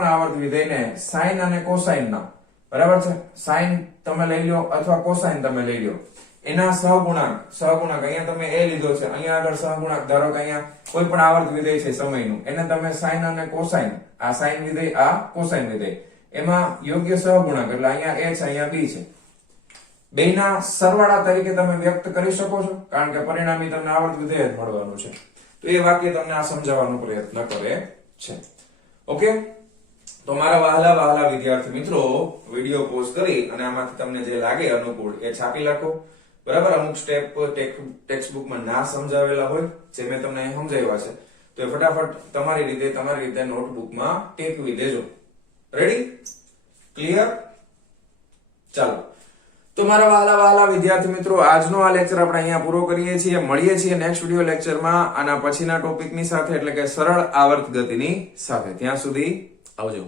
આવર્ત વિધેયને સાઇન અને કોસાઇન ના, બરાબર છે, સાઇન તમે લઈ લો અથવા કોસાઇન તમે લઈ લો, એના સહગુણાંક અહીંયા તમે એ લીધો છે, અહીંયા આગળ સહગુણાંક ધારો કે અહીંયા કોઈ પણ આવર્ત વિધેય છે સમયનું, એને તમે સાઇન અને કોસાઇન, આ સાઇન વિધેય આ કોસાઇન વિધેય, એમાં યોગ્ય સહગુણાંક એટલે અહીંયા a છે અહીંયા b છે, બેયના સરવાળા તરીકે તમે વ્યક્ત કરી શકો છો, કારણ કે પરિણામી તમને આવર્ત વિધેય જ મળવાનું છે. તો એ વાક્ય તમને આ સમજાવવાનો પ્રયત્ન કરે છે. ઓકે, તો મારા વહાલા વિદ્યાર્થી મિત્રો, વિડીયો પોઝ કરી અને આમાંથી તમને જે લાગે અનુકૂળ એ છાપી લખો, બરાબર? અમુક સ્ટેપ ટેક્સ્ટ બુકમાં ના સમજાવેલા હોય, જે મેં તમને અહીં સમજાવ્યા છે, તો એ ફટાફટ તમારી રીતે નોટબુકમાં ટેકવી દેજો. રેડી? ક્લિયર? ચાલો, તો મારા વહાલા વિદ્યાર્થી મિત્રો, આજનો આ લેક્ચર આપણે અહીંયા પૂરો કરીએ છીએ. મળીએ છીએ નેક્સ્ટ વિડિયો લેક્ચરમાં આના પછીના ટોપિકની સાથે, એટલે કે સરળ આવર્ત ગતિની સાથે. ત્યાં સુધી આવજો.